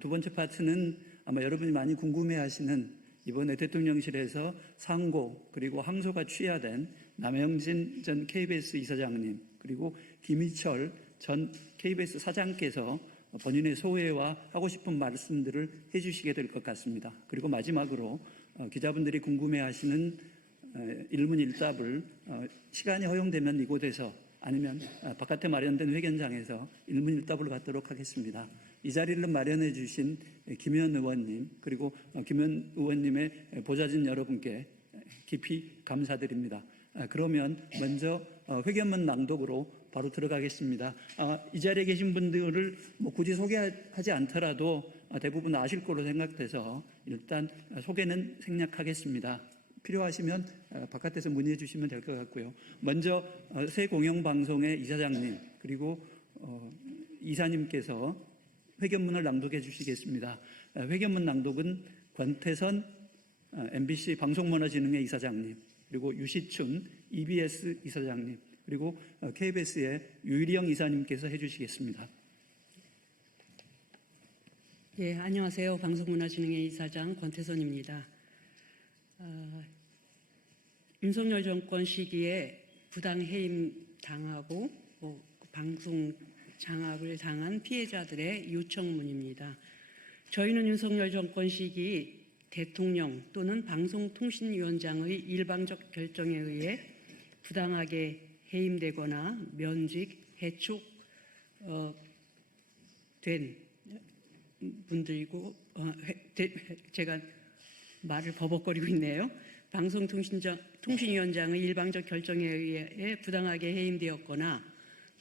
두 번째 파트는 아마 여러분이 많이 궁금해하시는 이번에 대통령실에서 상고 그리고 항소가 취하된 남영진 전 KBS 이사장님 그리고 김희철 전 KBS 사장께서 본인의 소회와 하고 싶은 말씀들을 해주시게 될 것 같습니다. 그리고 마지막으로 기자분들이 궁금해하시는 일문일답을 시간이 허용되면 이곳에서 아니면 바깥에 마련된 회견장에서 일문일답을 받도록 하겠습니다. 이 자리를 마련해 주신 김현 의원님 그리고 김현 의원님의 보좌진 여러분께 깊이 감사드립니다. 그러면 먼저 회견문 낭독으로 바로 들어가겠습니다. 이 자리에 계신 분들을 굳이 소개하지 않더라도 대부분 아실 거로 생각돼서 일단 소개는 생략하겠습니다. 필요하시면 바깥에서 문의해 주시면 될 것 같고요. 먼저 새 공영방송의 이사장님 그리고 이사님께서 회견문을 낭독해 주시겠습니다. 회견문 낭독은 권태선 MBC 방송문화진흥회 이사장님 그리고 유시춘 EBS 이사장님 그리고 KBS의 유일영 이사님께서 해주시겠습니다. 예, 안녕하세요. 방송문화진흥회 이사장 권태선입니다. 윤석열 정권 시기에 부당해임 당하고 방송 장악을 당한 피해자들의 요청문입니다. 저희는 윤석열 정권 시기 대통령 또는 방송통신위원장의 일방적 결정에 의해 부당하게 해임되거나 면직, 해촉 된 분들이고 제가 말을 버벅거리고 있네요. 방송통신위원장의 일방적 결정에 의해 부당하게 해임되었거나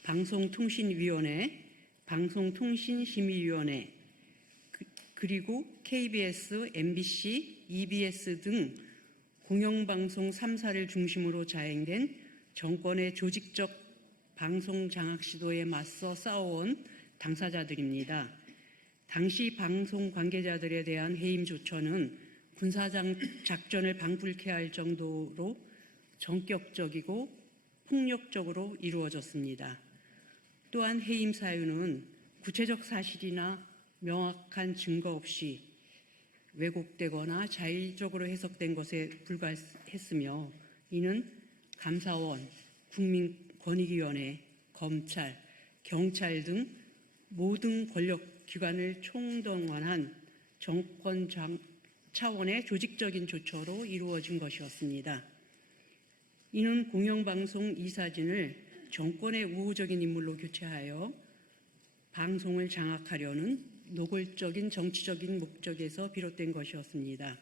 방송통신위원회, 방송통신심의위원회 그리고 KBS, MBC, EBS 등 공영방송 3사를 중심으로 자행된 정권의 조직적 방송 장악 시도에 맞서 싸워온 당사자들입니다. 당시 방송 관계자들에 대한 해임 조처는 군사장 작전을 방불케 할 정도로 전격적이고 폭력적으로 이루어졌습니다. 또한 해임 사유는 구체적 사실이나 명확한 증거 없이 왜곡되거나 자의적으로 해석된 것에 불과했으며 이는 감사원, 국민권익위원회, 검찰, 경찰 등 모든 권력기관을 총동원한 정권 차원의 조직적인 조처로 이루어진 것이었습니다. 이는 공영방송 이사진을 정권의 우호적인 인물로 교체하여 방송을 장악하려는 노골적인 정치적인 목적에서 비롯된 것이었습니다.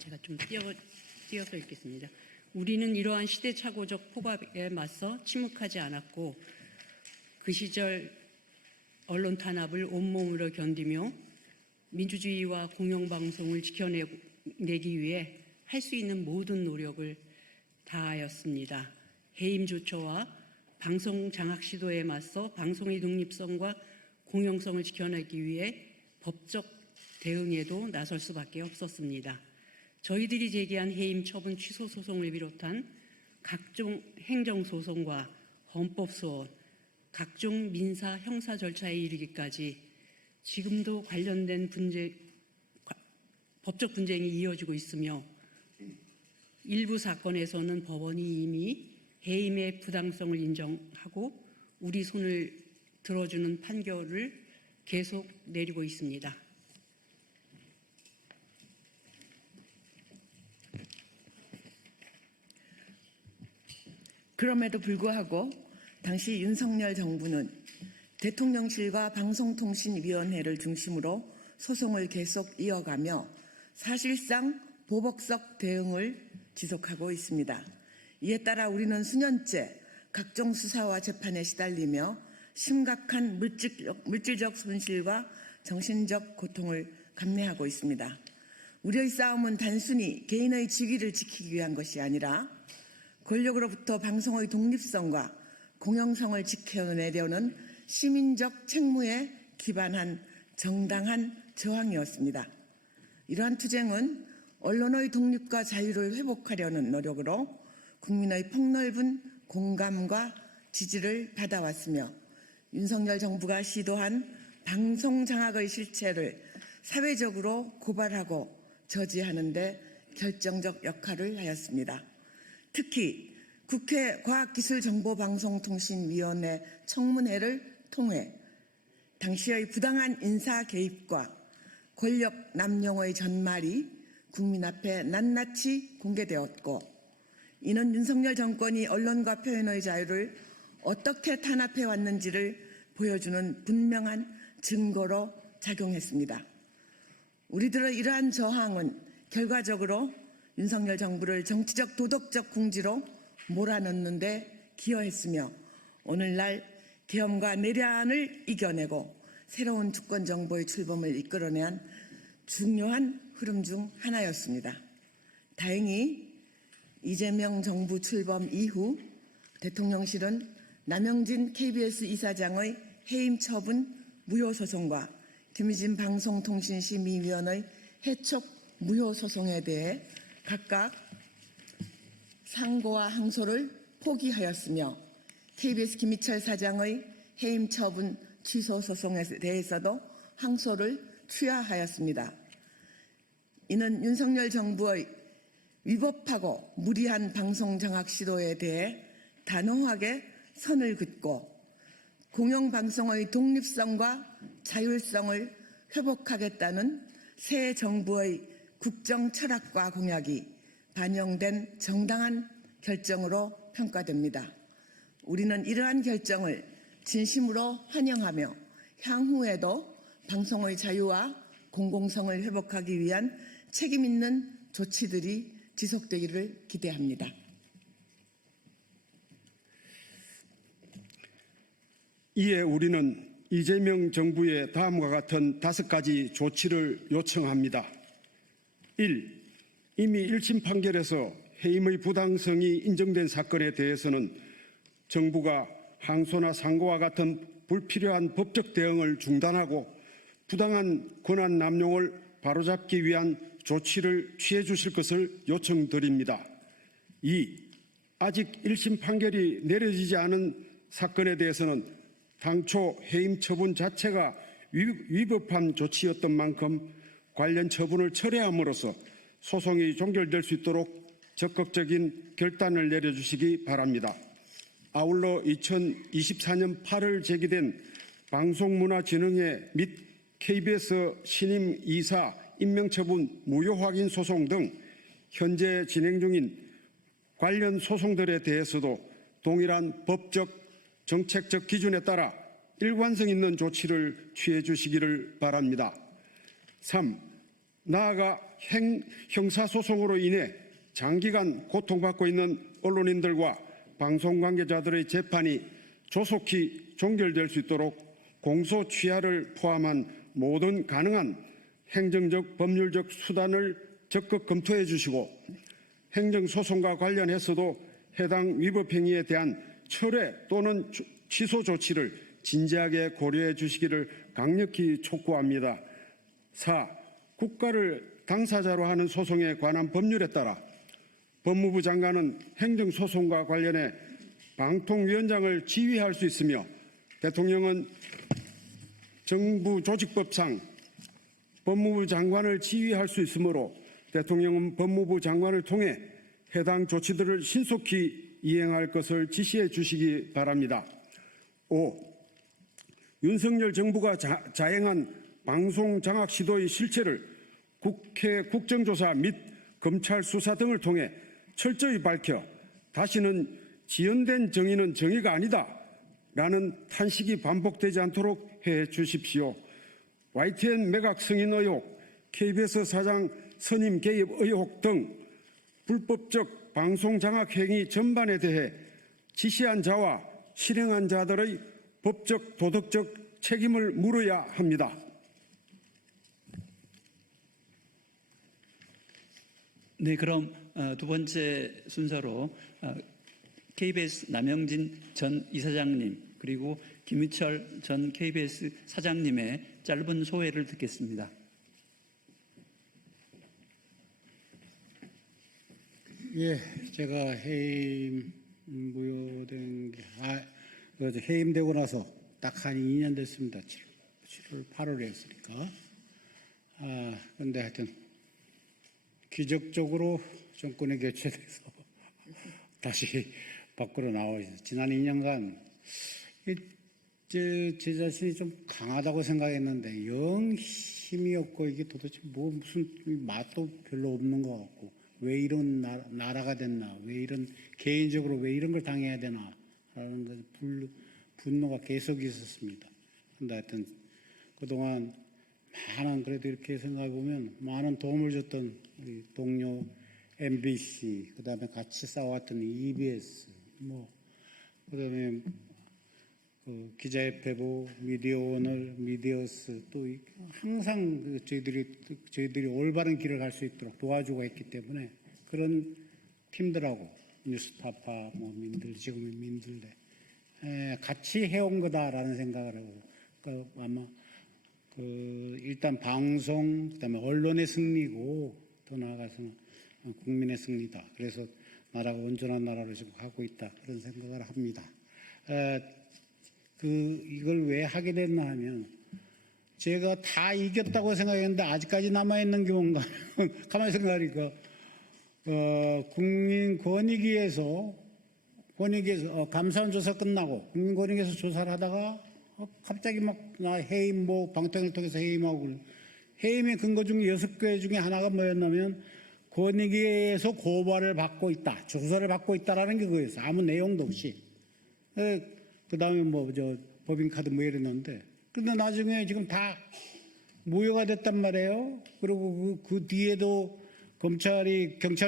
제가 좀 띄어서 읽겠습니다. 우리는 이러한 시대착오적 포박에 맞서 침묵하지 않았고 그 시절 언론 탄압을 온몸으로 견디며 민주주의와 공영방송을 지켜내기 위해 할 수 있는 모든 노력을 다하였습니다. 해임 조처와 방송 장악 시도에 맞서 방송의 독립성과 공영성을 지켜내기 위해 법적 대응에도 나설 수밖에 없었습니다. 저희들이 제기한 해임 처분 취소 소송을 비롯한 각종 행정소송과 헌법소원, 각종 민사 형사 절차에 이르기까지 지금도 관련된 법적 분쟁이 이어지고 있으며 일부 사건에서는 법원이 이미 해임의 부당성을 인정하고 우리 손을 들어주는 판결을 계속 내리고 있습니다. 그럼에도 불구하고 당시 윤석열 정부는 대통령실과 방송통신위원회를 중심으로 소송을 계속 이어가며 사실상 보복적 대응을 지속하고 있습니다. 이에 따라 우리는 수년째 각종 수사와 재판에 시달리며 심각한 물질적 손실과 정신적 고통을 감내하고 있습니다. 우리의 싸움은 단순히 개인의 직위를 지키기 위한 것이 아니라 권력으로부터 방송의 독립성과 공영성을 지켜내려는 시민적 책무에 기반한 정당한 저항이었습니다. 이러한 투쟁은 언론의 독립과 자유를 회복하려는 노력으로 국민의 폭넓은 공감과 지지를 받아왔으며 윤석열 정부가 시도한 방송 장악의 실체를 사회적으로 고발하고 저지하는 데 결정적 역할을 하였습니다. 특히 국회 과학기술정보방송통신위원회 청문회를 통해 당시의 부당한 인사 개입과 권력 남용의 전말이 국민 앞에 낱낱이 공개되었고 이는 윤석열 정권이 언론과 표현의 자유를 어떻게 탄압해 왔는지를 보여주는 분명한 증거로 작용했습니다. 우리들의 이러한 저항은 결과적으로 윤석열 정부를 정치적 도덕적 궁지로 몰아넣는 데 기여했으며 오늘날 계엄과 내란을 이겨내고 새로운 주권 정부의 출범을 이끌어낸 중요한 흐름 중 하나였습니다. 다행히 이재명 정부 출범 이후 대통령실은 남영진 KBS 이사장의 해임 처분 무효 소송과 김희진 방송통신심의위원의 해촉 무효 소송에 대해 각각 상고와 항소를 포기하였으며 KBS 김희철 사장의 해임 처분 취소 소송에 대해서도 항소를 취하하였습니다. 이는 윤석열 정부의 위법하고 무리한 방송 장악 시도에 대해 단호하게 선을 긋고 공영방송의 독립성과 자율성을 회복하겠다는 새 정부의 국정 철학과 공약이 반영된 정당한 결정으로 평가됩니다. 우리는 이러한 결정을 진심으로 환영하며 향후에도 방송의 자유와 공공성을 회복하기 위한 책임 있는 조치들이 지속되기를 기대합니다. 이에 우리는 이재명 정부의 다음과 같은 5가지 조치를 요청합니다. 1. 이미 1심 판결에서 해임의 부당성이 인정된 사건에 대해서는 정부가 항소나 상고와 같은 불필요한 법적 대응을 중단하고 부당한 권한 남용을 바로잡기 위한 조치를 취해 주실 것을 요청드립니다. 2. 아직 1심 판결이 내려지지 않은 사건에 대해서는 당초 해임 처분 자체가 위법한 조치였던 만큼 관련 처분을 철회함으로써 소송이 종결될 수 있도록 적극적인 결단을 내려주시기 바랍니다. 아울러 2024년 8월 제기된 방송문화진흥회 및 KBS 신임 이사 임명처분 무효 확인 소송 등 현재 진행 중인 관련 소송들에 대해서도 동일한 법적, 정책적 기준에 따라 일관성 있는 조치를 취해 주시기를 바랍니다. 3. 나아가 형사소송으로 인해 장기간 고통받고 있는 언론인들과 방송 관계자들의 재판이 조속히 종결될 수 있도록 공소 취하를 포함한 모든 가능한 행정적, 법률적 수단을 적극 검토해 주시고 행정소송과 관련해서도 해당 위법 행위에 대한 철회 또는 취소 조치를 진지하게 고려해 주시기를 강력히 촉구합니다. 4. 국가를 당사자로 하는 소송에 관한 법률에 따라 법무부 장관은 행정소송과 관련해 방통위원장을 지휘할 수 있으며 대통령은 정부조직법상 법무부 장관을 지휘할 수 있으므로 대통령은 법무부 장관을 통해 해당 조치들을 신속히 이행할 것을 지시해 주시기 바랍니다. 5. 윤석열 정부가 자행한 방송 장악 시도의 실체를 국회 국정조사 및 검찰 수사 등을 통해 철저히 밝혀 다시는 지연된 정의는 정의가 아니다 라는 탄식이 반복되지 않도록 해 주십시오. YTN 매각 승인 의혹, KBS 사장 선임 개입 의혹 등 불법적 방송 장악 행위 전반에 대해 지시한 자와 실행한 자들의 법적, 도덕적 책임을 물어야 합니다. 네, 그럼 두 번째 순서로 KBS 남영진 전 이사장님 그리고 김희철 전 KBS 사장님의 짧은 소회를 듣겠습니다. 예, 제가 해임 해임되고 나서 딱 한 2년 됐습니다. 7월 8월에 했으니까. 근데 하여튼 기적적으로 정권이 교체돼서 다시 밖으로 나와 있어요. 지난 2년간 제 자신이 좀 강하다고 생각했는데 영 힘이 없고 이게 도대체 무슨 맛도 별로 없는 것 같고 왜 이런 나라가 됐나, 왜 이런 개인적으로 왜 이런 걸 당해야 되나 하는 분노가 계속 있었습니다. 근데 하여튼 그동안 많은 그래도 이렇게 생각해 보면 많은 도움을 줬던 우리 동료 MBC, 그다음에 같이 싸웠던 EBS, 그다음에 기자협회부, 미디어오늘, 미디어스 또 항상 저희들이 올바른 길을 갈 수 있도록 도와주고 했기 때문에 그런 팀들하고 뉴스타파, 민들 지금의 민들대 같이 해온 거다라는 생각을 하고 아마 일단 방송, 그다음에 언론의 승리고 더 나아가서 국민의 승리다. 그래서 나라가 온전한 나라로 지금 가고 있다. 그런 생각을 합니다. 이걸 왜 하게 됐나 하면 제가 다 이겼다고 생각했는데 아직까지 남아있는 게 뭔가 가만히 생각하니까 국민권익위에서 감사원 조사 끝나고 국민권익위에서 조사를 하다가 갑자기 해임 방통위를 통해서 해임하고 해임의 근거 중에 6개 중에 하나가 뭐였냐면 권익위에서 고발을 받고 있다, 조사를 받고 있다라는 게 그거였어. 아무 내용도 없이. 그 다음에 법인카드 이랬는데 근데 나중에 지금 다 무효가 됐단 말이에요. 그리고 그 뒤에도 경찰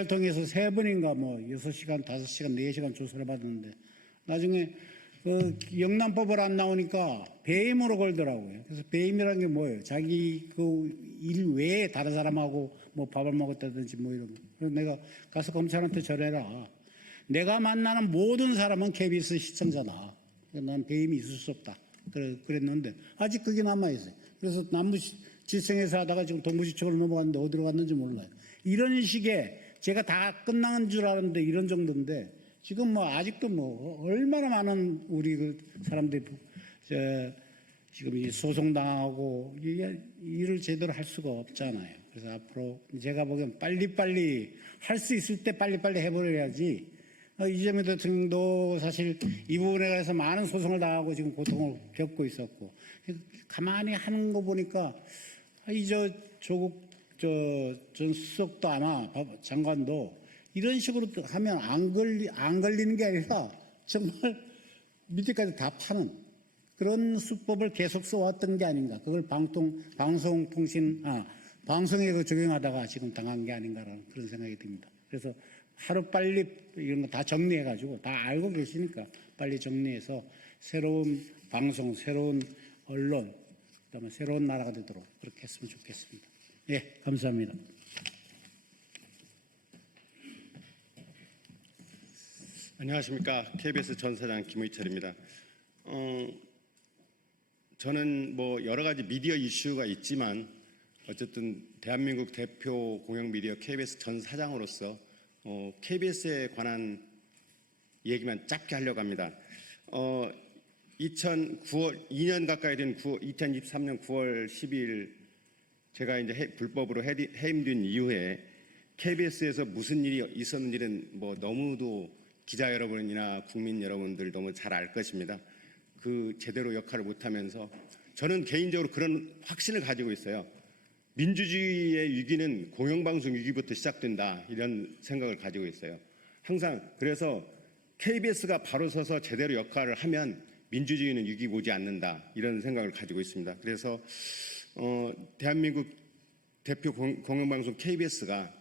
통해서 3번인가 6시간, 5시간, 4시간 조사를 받았는데 나중에 영남법을 안 나오니까 배임으로 걸더라고요. 그래서 배임이라는 게 뭐예요? 자기 일 외에 다른 사람하고 밥을 먹었다든지 이런 거. 그래서 내가 가서 검찰한테 전해라. 내가 만나는 모든 사람은 KBS 시청자다. 난 배임이 있을 수 없다. 그랬는데 아직 그게 남아있어요. 그래서 남부지청에서 하다가 지금 동부지청으로 넘어갔는데 어디로 갔는지 몰라요. 이런 식의 제가 다 끝난 줄 알았는데 이런 정도인데 지금 아직도 얼마나 많은 우리 사람들이 지금 소송당하고 일을 제대로 할 수가 없잖아요. 그래서 앞으로 제가 보기엔 빨리빨리 할 수 있을 때 빨리빨리 해버려야지 이재명 대통령도 사실 이 부분에 관해서 많은 소송을 당하고 지금 고통을 겪고 있었고, 가만히 하는 거 보니까 조국 전 수석도 아마 장관도 이런 식으로 하면 안 걸리는 게 아니라 정말 밑에까지 다 파는 그런 수법을 계속 써왔던 게 아닌가. 그걸 방송에 적용하다가 지금 당한 게 아닌가라는 그런 생각이 듭니다. 그래서 하루빨리 이런 거 다 정리해가지고 다 알고 계시니까 빨리 정리해서 새로운 방송, 새로운 언론, 그다음에 새로운 나라가 되도록 그렇게 했으면 좋겠습니다. 예, 감사합니다. 안녕하십니까. KBS 전 사장 김의철입니다. 저는 여러 가지 미디어 이슈가 있지만 어쨌든 대한민국 대표 공영 미디어 KBS 전 사장으로서 KBS에 관한 얘기만 짧게 하려고 합니다. 2년 가까이 된 2023년 9월 12일 제가 이제 불법으로 해임된 이후에 KBS에서 무슨 일이 있었는지는 너무도 기자 여러분이나 국민 여러분들 너무 잘 알 것입니다. 제대로 역할을 못하면서 저는 개인적으로 그런 확신을 가지고 있어요. 민주주의의 위기는 공영방송 위기부터 시작된다, 이런 생각을 가지고 있어요. 항상 그래서 KBS가 바로 서서 제대로 역할을 하면 민주주의는 위기 오지 않는다, 이런 생각을 가지고 있습니다. 그래서 대한민국 대표 공영방송 KBS가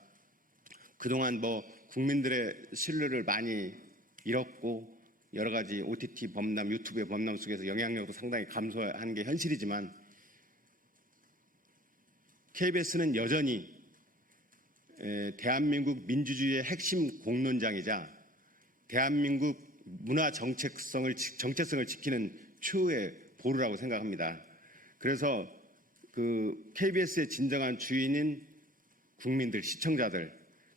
그동안 국민들의 신뢰를 많이 잃었고 여러 가지 OTT 범람, 유튜브의 범람 속에서 영향력도 상당히 감소한 게 현실이지만 KBS는 여전히 대한민국 민주주의의 핵심 공론장이자 대한민국 문화 정체성을 지키는 최후의 보루라고 생각합니다. 그래서 KBS의 진정한 주인인 국민들, 시청자들,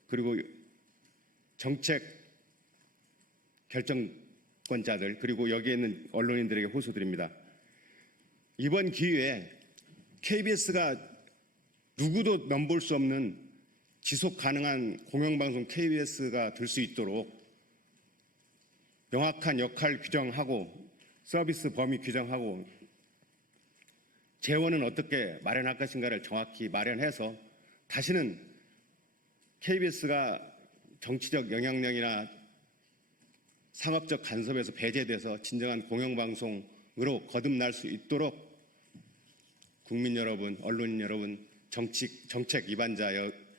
그리고 정책 결정권자들, 그리고 여기에 있는 언론인들에게 호소드립니다. 이번 기회에 KBS가 누구도 넘볼 수 없는 지속 가능한 공영방송 KBS가 될 수 있도록 명확한 역할 규정하고 서비스 범위 규정하고 재원은 어떻게 마련할 것인가를 정확히 마련해서 다시는 KBS가 정치적 영향력이나 상업적 간섭에서 배제돼서 진정한 공영방송으로 거듭날 수 있도록 국민 여러분, 언론인 여러분, 정책 위반자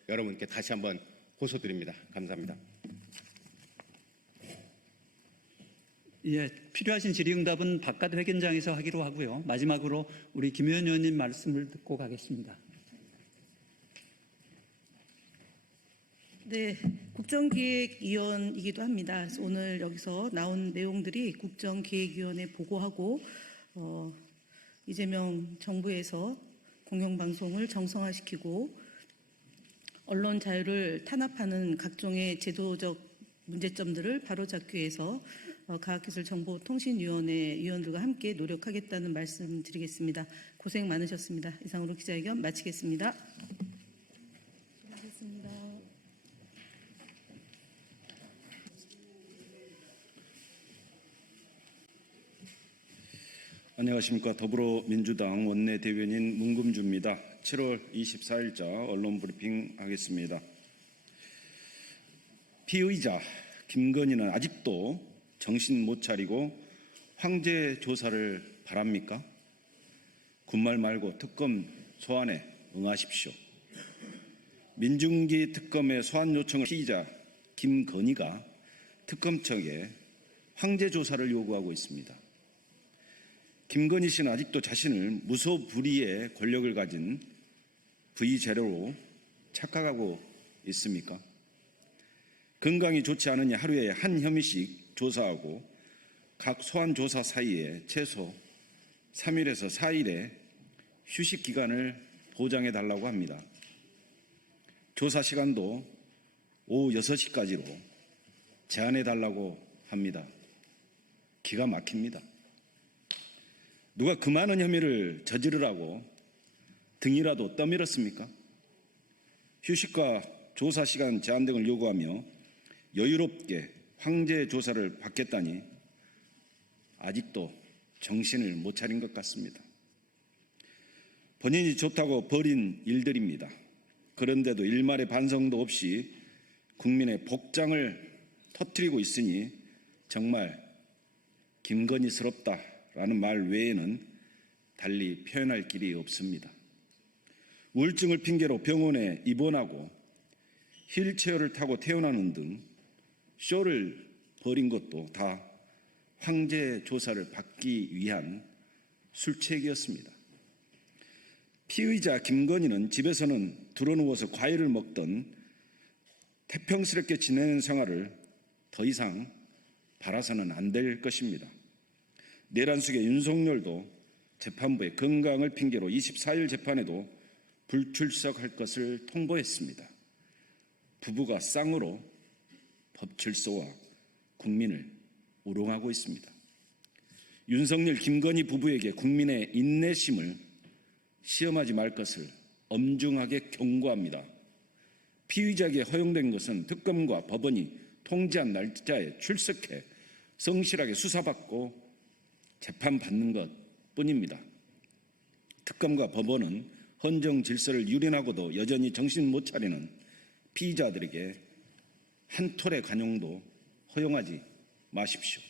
여러분께 다시 한번 호소드립니다. 감사합니다. 예, 필요하신 질의응답은 바깥 회견장에서 하기로 하고요. 마지막으로 우리 김의원 의원님 말씀을 듣고 가겠습니다. 네, 국정기획위원이기도 합니다. 그래서 오늘 여기서 나온 내용들이 국정기획위원회 보고하고 이재명 정부에서 공영방송을 정상화시키고 언론 자유를 탄압하는 각종의 제도적 문제점들을 바로잡기 위해서 과학기술정보통신위원회 위원들과 함께 노력하겠다는 말씀 드리겠습니다. 고생 많으셨습니다. 이상으로 기자회견 마치겠습니다. 안녕하십니까. 더불어민주당 원내대변인 문금주입니다. 7월 24일자 언론브리핑 하겠습니다. 피의자 김건희는 아직도 정신 못 차리고 황제 조사를 바랍니까? 군말 말고 특검 소환에 응하십시오. 민중기 특검의 소환 요청을 피의자 김건희가 특검청에 황제 조사를 요구하고 있습니다. 김건희 씨는 아직도 자신을 무소불위의 권력을 가진 부의재료로 착각하고 있습니까? 건강이 좋지 않으니 하루에 한 혐의씩 조사하고 각 소환 조사 사이에 최소 3일에서 4일의 휴식 기간을 보장해 달라고 합니다. 조사 시간도 오후 6시까지로 제한해 달라고 합니다. 기가 막힙니다. 누가 그 많은 혐의를 저지르라고 등이라도 떠밀었습니까? 휴식과 조사 시간 제한 등을 요구하며 여유롭게 황제 조사를 받겠다니 아직도 정신을 못 차린 것 같습니다. 본인이 좋다고 벌인 일들입니다. 그런데도 일말의 반성도 없이 국민의 복장을 터뜨리고 있으니 정말 김건희스럽다라는 말 외에는 달리 표현할 길이 없습니다. 우울증을 핑계로 병원에 입원하고 휠체어를 타고 태어나는 등 쇼를 벌인 것도 다 황제 조사를 받기 위한 술책이었습니다. 피의자 김건희는 집에서는 드러누워서 과일을 먹던 태평스럽게 지내는 생활을 더 이상 바라서는 안 될 것입니다. 내란숙의 윤석열도 재판부의 건강을 핑계로 24일 재판에도 불출석할 것을 통보했습니다. 부부가 쌍으로 법질서와 국민을 우롱하고 있습니다. 윤석열, 김건희 부부에게 국민의 인내심을 시험하지 말 것을 엄중하게 경고합니다. 피의자에게 허용된 것은 특검과 법원이 통지한 날짜에 출석해 성실하게 수사받고 재판받는 것뿐입니다. 특검과 법원은 헌정 질서를 유린하고도 여전히 정신 못 차리는 피의자들에게 한 톨의 관용도 허용하지 마십시오.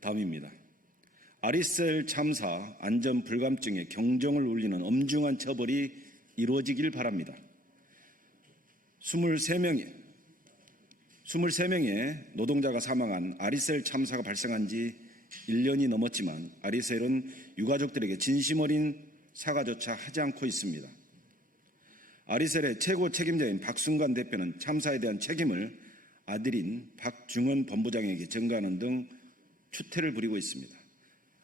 다음입니다. 아리셀 참사 안전 불감증에 경종을 울리는 엄중한 처벌이 이루어지길 바랍니다. 23명의 노동자가 사망한 아리셀 참사가 발생한 지 1년이 넘었지만 아리셀은 유가족들에게 진심 어린 사과조차 하지 않고 있습니다. 아리셀의 최고 책임자인 박순관 대표는 참사에 대한 책임을 아들인 박중원 본부장에게 전가하는 등 추태를 부리고 있습니다.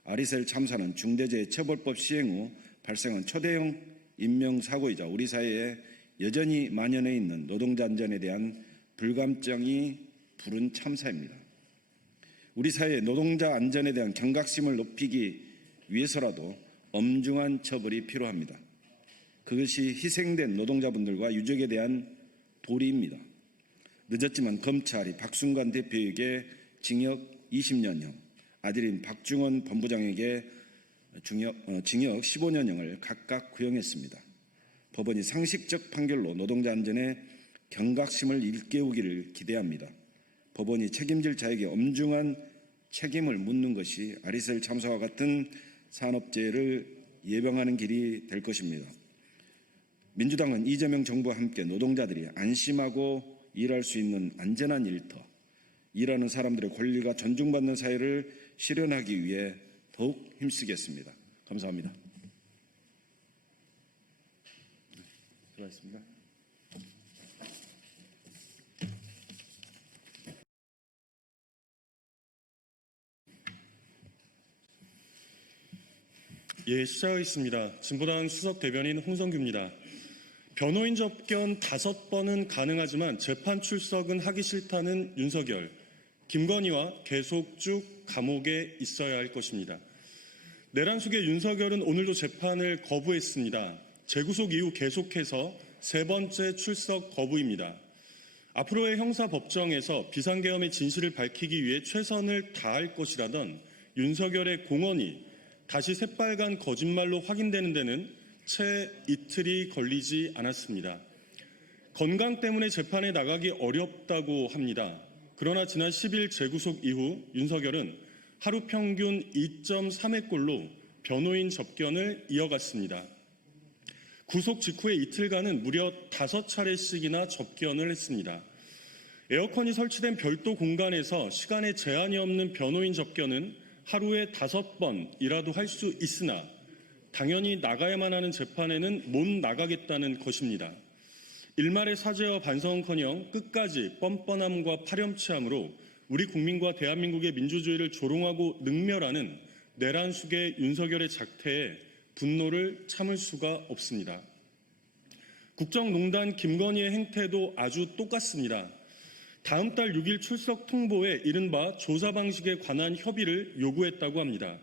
아리셀 참사는 중대재해처벌법 시행 후 발생한 초대형 인명사고이자 우리 사회에 여전히 만연해 있는 노동자 안전에 대한 불감증이 부른 참사입니다. 우리 사회의 노동자 안전에 대한 경각심을 높이기 위해서라도 엄중한 처벌이 필요합니다. 그것이 희생된 노동자분들과 유족에 대한 도리입니다. 늦었지만 검찰이 박순관 대표에게 징역 20년형, 아들인 박중원 본부장에게 징역 15년형을 각각 구형했습니다. 법원이 상식적 판결로 노동자 안전에 경각심을 일깨우기를 기대합니다. 법원이 책임질 자에게 엄중한 책임을 묻는 것이 아리셀 참사와 같은 산업재해를 예방하는 길이 될 것입니다. 민주당은 이재명 정부와 함께 노동자들이 안심하고 일할 수 있는 안전한 일터, 일하는 사람들의 권리가 존중받는 사회를 실현하기 위해 더욱 힘쓰겠습니다. 감사합니다. 수고하셨습니다. 예, 시작하겠습니다. 진보당 수석 대변인 홍성규입니다. 변호인 접견 5번은 가능하지만 재판 출석은 하기 싫다는 윤석열, 김건희와 계속 쭉 감옥에 있어야 할 것입니다. 내란숙의 윤석열은 오늘도 재판을 거부했습니다. 재구속 이후 계속해서 3번째 출석 거부입니다. 앞으로의 형사법정에서 비상계엄의 진실을 밝히기 위해 최선을 다할 것이라던 윤석열의 공언이 다시 새빨간 거짓말로 확인되는 데는 채 이틀이 걸리지 않았습니다. 건강 때문에 재판에 나가기 어렵다고 합니다. 그러나 지난 10일 재구속 이후 윤석열은 하루 평균 2.3회꼴로 변호인 접견을 이어갔습니다. 구속 직후의 이틀간은 무려 5차례씩이나 접견을 했습니다. 에어컨이 설치된 별도 공간에서 시간에 제한이 없는 변호인 접견은 하루에 5번이라도 할 수 있으나 당연히 나가야만 하는 재판에는 못 나가겠다는 것입니다. 일말의 사죄와 반성은커녕 끝까지 뻔뻔함과 파렴치함으로 우리 국민과 대한민국의 민주주의를 조롱하고 능멸하는 내란숙의 윤석열의 작태에 분노를 참을 수가 없습니다. 국정농단 김건희의 행태도 아주 똑같습니다. 다음 달 6일 출석 통보에 이른바 조사 방식에 관한 협의를 요구했다고 합니다.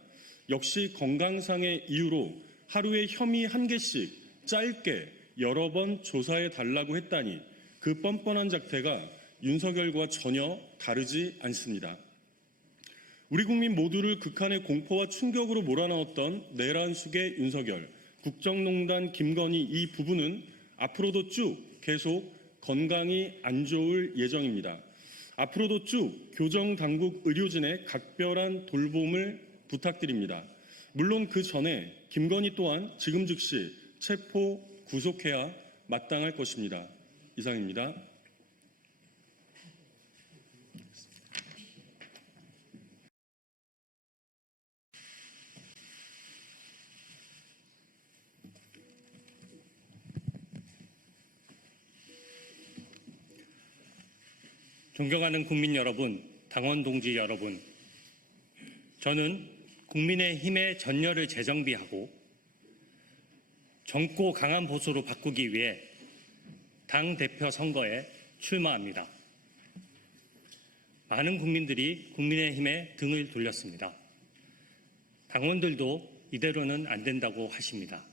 역시 건강상의 이유로 하루에 혐의 1개씩 짧게 여러 번 조사해 달라고 했다니 그 뻔뻔한 작태가 윤석열과 전혀 다르지 않습니다. 우리 국민 모두를 극한의 공포와 충격으로 몰아넣었던 내란숙의 윤석열, 국정농단 김건희 이 부부는 앞으로도 쭉 계속 건강이 안 좋을 예정입니다. 앞으로도 쭉 교정당국 의료진의 각별한 돌봄을 부탁드립니다. 물론 그 전에 김건희 또한 지금 즉시 체포, 구속해야 마땅할 것입니다. 이상입니다. 존경하는 국민 여러분, 당원 동지 여러분, 저는 국민의힘의 전열을 재정비하고 젊고 강한 보수로 바꾸기 위해 당대표 선거에 출마합니다. 많은 국민들이 국민의힘에 등을 돌렸습니다. 당원들도 이대로는 안 된다고 하십니다.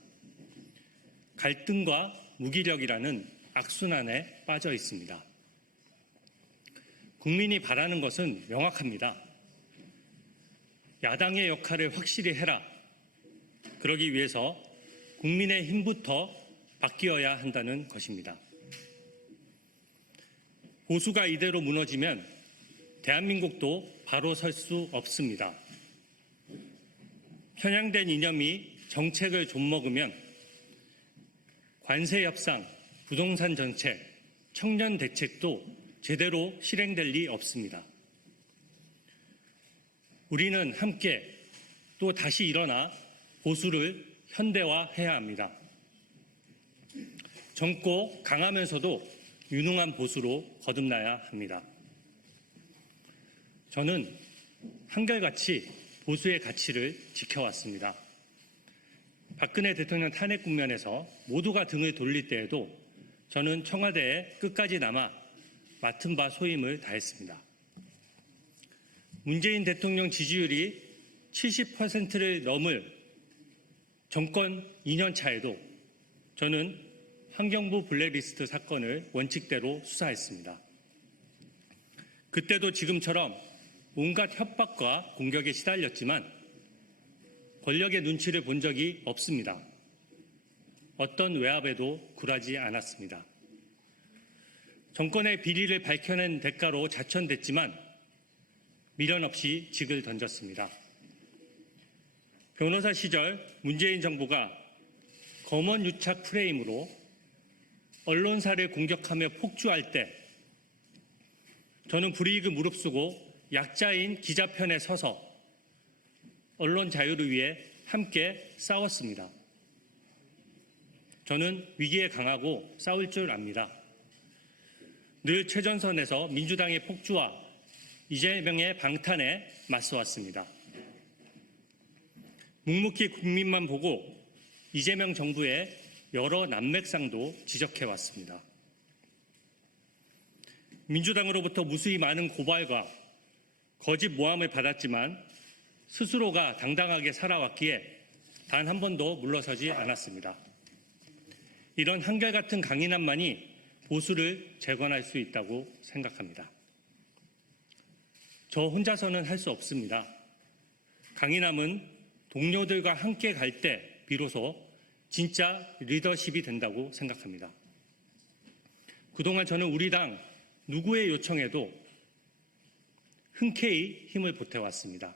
갈등과 무기력이라는 악순환에 빠져 있습니다. 국민이 바라는 것은 명확합니다. 야당의 역할을 확실히 해라. 그러기 위해서 국민의 힘부터 바뀌어야 한다는 것입니다. 보수가 이대로 무너지면 대한민국도 바로 설 수 없습니다. 편향된 이념이 정책을 좀먹으면 관세 협상, 부동산 정책, 청년 대책도 제대로 실행될 리 없습니다. 우리는 함께 또 다시 일어나 보수를 현대화해야 합니다. 젊고 강하면서도 유능한 보수로 거듭나야 합니다. 저는 한결같이 보수의 가치를 지켜왔습니다. 박근혜 대통령 탄핵 국면에서 모두가 등을 돌릴 때에도 저는 청와대에 끝까지 남아 맡은 바 소임을 다했습니다. 문재인 대통령 지지율이 70%를 넘을 정권 2년 차에도 저는 환경부 블랙리스트 사건을 원칙대로 수사했습니다. 그때도 지금처럼 온갖 협박과 공격에 시달렸지만 권력의 눈치를 본 적이 없습니다. 어떤 외압에도 굴하지 않았습니다. 정권의 비리를 밝혀낸 대가로 자천됐지만 미련 없이 직을 던졌습니다. 변호사 시절 문재인 정부가 검언 유착 프레임으로 언론사를 공격하며 폭주할 때 저는 불이익을 무릅쓰고 약자인 기자 편에 서서 언론 자유를 위해 함께 싸웠습니다. 저는 위기에 강하고 싸울 줄 압니다. 늘 최전선에서 민주당의 폭주와 이재명의 방탄에 맞서왔습니다. 묵묵히 국민만 보고 이재명 정부의 여러 난맥상도 지적해왔습니다. 민주당으로부터 무수히 많은 고발과 거짓 모함을 받았지만 스스로가 당당하게 살아왔기에 단 한 번도 물러서지 않았습니다. 이런 한결같은 강인함만이 보수를 재건할 수 있다고 생각합니다. 저 혼자서는 할 수 없습니다. 강인함은 동료들과 함께 갈 때 비로소 진짜 리더십이 된다고 생각합니다. 그동안 저는 우리 당 누구의 요청에도 흔쾌히 힘을 보태왔습니다.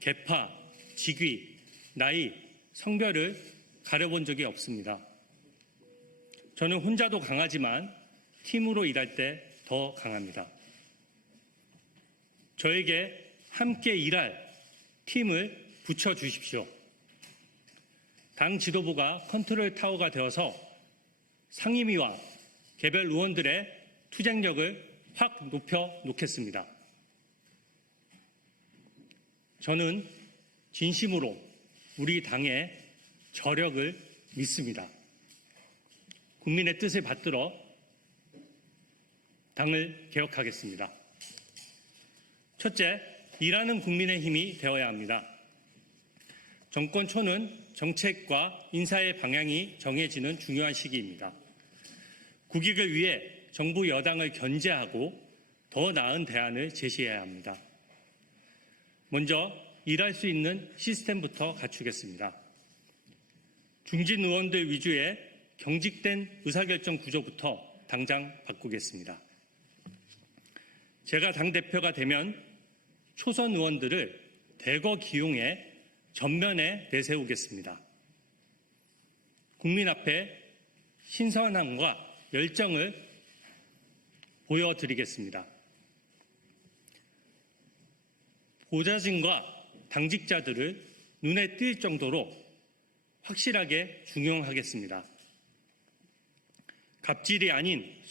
계파, 직위, 나이, 성별을 가려본 적이 없습니다. 저는 혼자도 강하지만 팀으로 일할 때 더 강합니다. 저에게 함께 일할 팀을 붙여주십시오. 당 지도부가 컨트롤 타워가 되어서 상임위와 개별 의원들의 투쟁력을 확 높여 놓겠습니다. 저는 진심으로 우리 당의 저력을 믿습니다. 국민의 뜻을 받들어 당을 개혁하겠습니다. 첫째, 일하는 국민의 힘이 되어야 합니다. 정권 초는 정책과 인사의 방향이 정해지는 중요한 시기입니다. 국익을 위해 정부 여당을 견제하고 더 나은 대안을 제시해야 합니다. 먼저 일할 수 있는 시스템부터 갖추겠습니다. 중진 의원들 위주의 경직된 의사결정 구조부터 당장 바꾸겠습니다. 제가 당대표가 되면 초선 의원들을 대거 기용해 전면에 내세우겠습니다. 국민 앞에 신선함과 열정을 보여드리겠습니다. 보좌진과 당직자들을 눈에 띌 정도로 확실하게 중용하겠습니다. 갑질이 아닌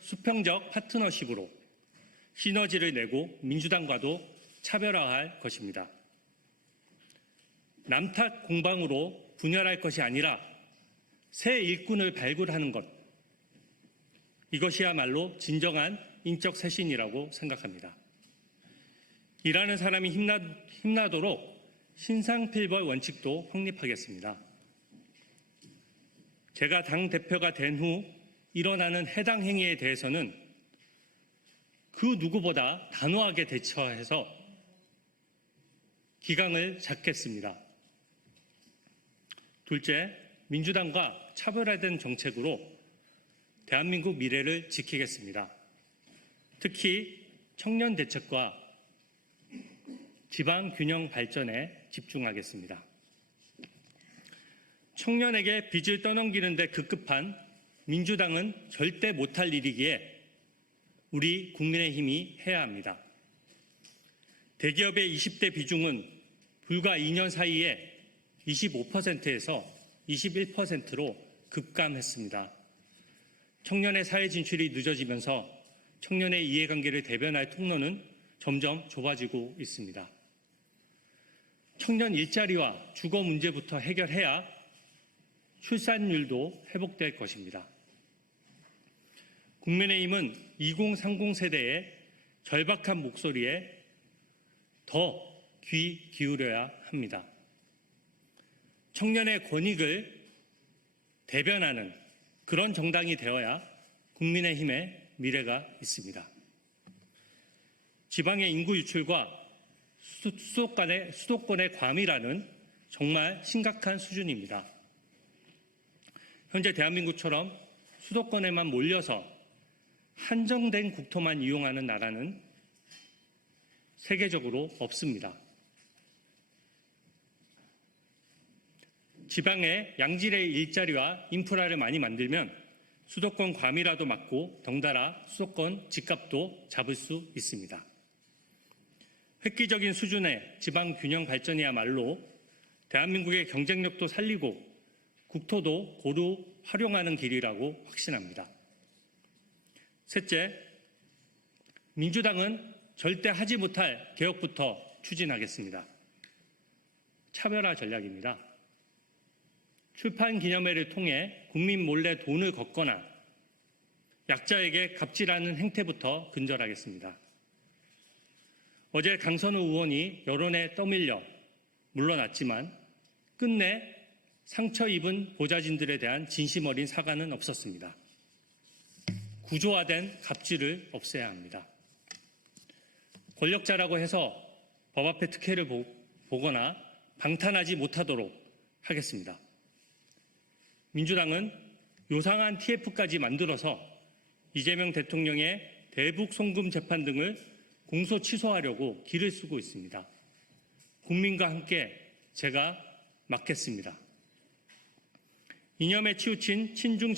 수평적 파트너십으로 시너지를 내고 민주당과도 차별화할 것입니다. 남탓 공방으로 분열할 것이 아니라 새 일꾼을 발굴하는 것, 이것이야말로 진정한 인적 쇄신이라고 생각합니다. 일하는 사람이 힘나도록 신상필벌 원칙도 확립하겠습니다. 제가 당대표가 된 후 일어나는 해당 행위에 대해서는 그 누구보다 단호하게 대처해서 기강을 잡겠습니다. 둘째, 민주당과 차별화된 정책으로 대한민국 미래를 지키겠습니다. 특히 청년 대책과 지방 균형 발전에 집중하겠습니다. 청년에게 빚을 떠넘기는 데 급급한 민주당은 절대 못할 일이기에 우리 국민의힘이 해야 합니다. 대기업의 20대 비중은 불과 2년 사이에 25%에서 21%로 급감했습니다. 청년의 사회 진출이 늦어지면서 청년의 이해관계를 대변할 통로는 점점 좁아지고 있습니다. 청년 일자리와 주거 문제부터 해결해야 출산율도 회복될 것입니다. 국민의힘은 2030 세대의 절박한 목소리에 더 귀 기울여야 합니다. 청년의 권익을 대변하는 그런 정당이 되어야 국민의힘의 미래가 있습니다. 지방의 인구 유출과 수도권의 과밀화는 정말 심각한 수준입니다. 현재 대한민국처럼 수도권에만 몰려서 한정된 국토만 이용하는 나라는 세계적으로 없습니다. 지방에 양질의 일자리와 인프라를 많이 만들면 수도권 과밀화도 막고 덩달아 수도권 집값도 잡을 수 있습니다. 획기적인 수준의 지방 균형 발전이야말로 대한민국의 경쟁력도 살리고 국토도 고루 활용하는 길이라고 확신합니다. 셋째, 민주당은 절대 하지 못할 개혁부터 추진하겠습니다. 차별화 전략입니다. 출판 기념회를 통해 국민 몰래 돈을 걷거나 약자에게 갑질하는 행태부터 근절하겠습니다. 어제 강선우 의원이 여론에 떠밀려 물러났지만 끝내 상처 입은 보좌진들에 대한 진심 어린 사과는 없었습니다. 구조화된 갑질을 없애야 합니다. 권력자라고 해서 법 앞에 특혜를 보거나 방탄하지 못하도록 하겠습니다. 민주당은 요상한 TF까지 만들어서 이재명 대통령의 대북 송금 재판 등을 공소 취소하려고 길을 쓰고 있습니다. 국민과 함께 제가 막겠습니다. 이념에 치우친 친중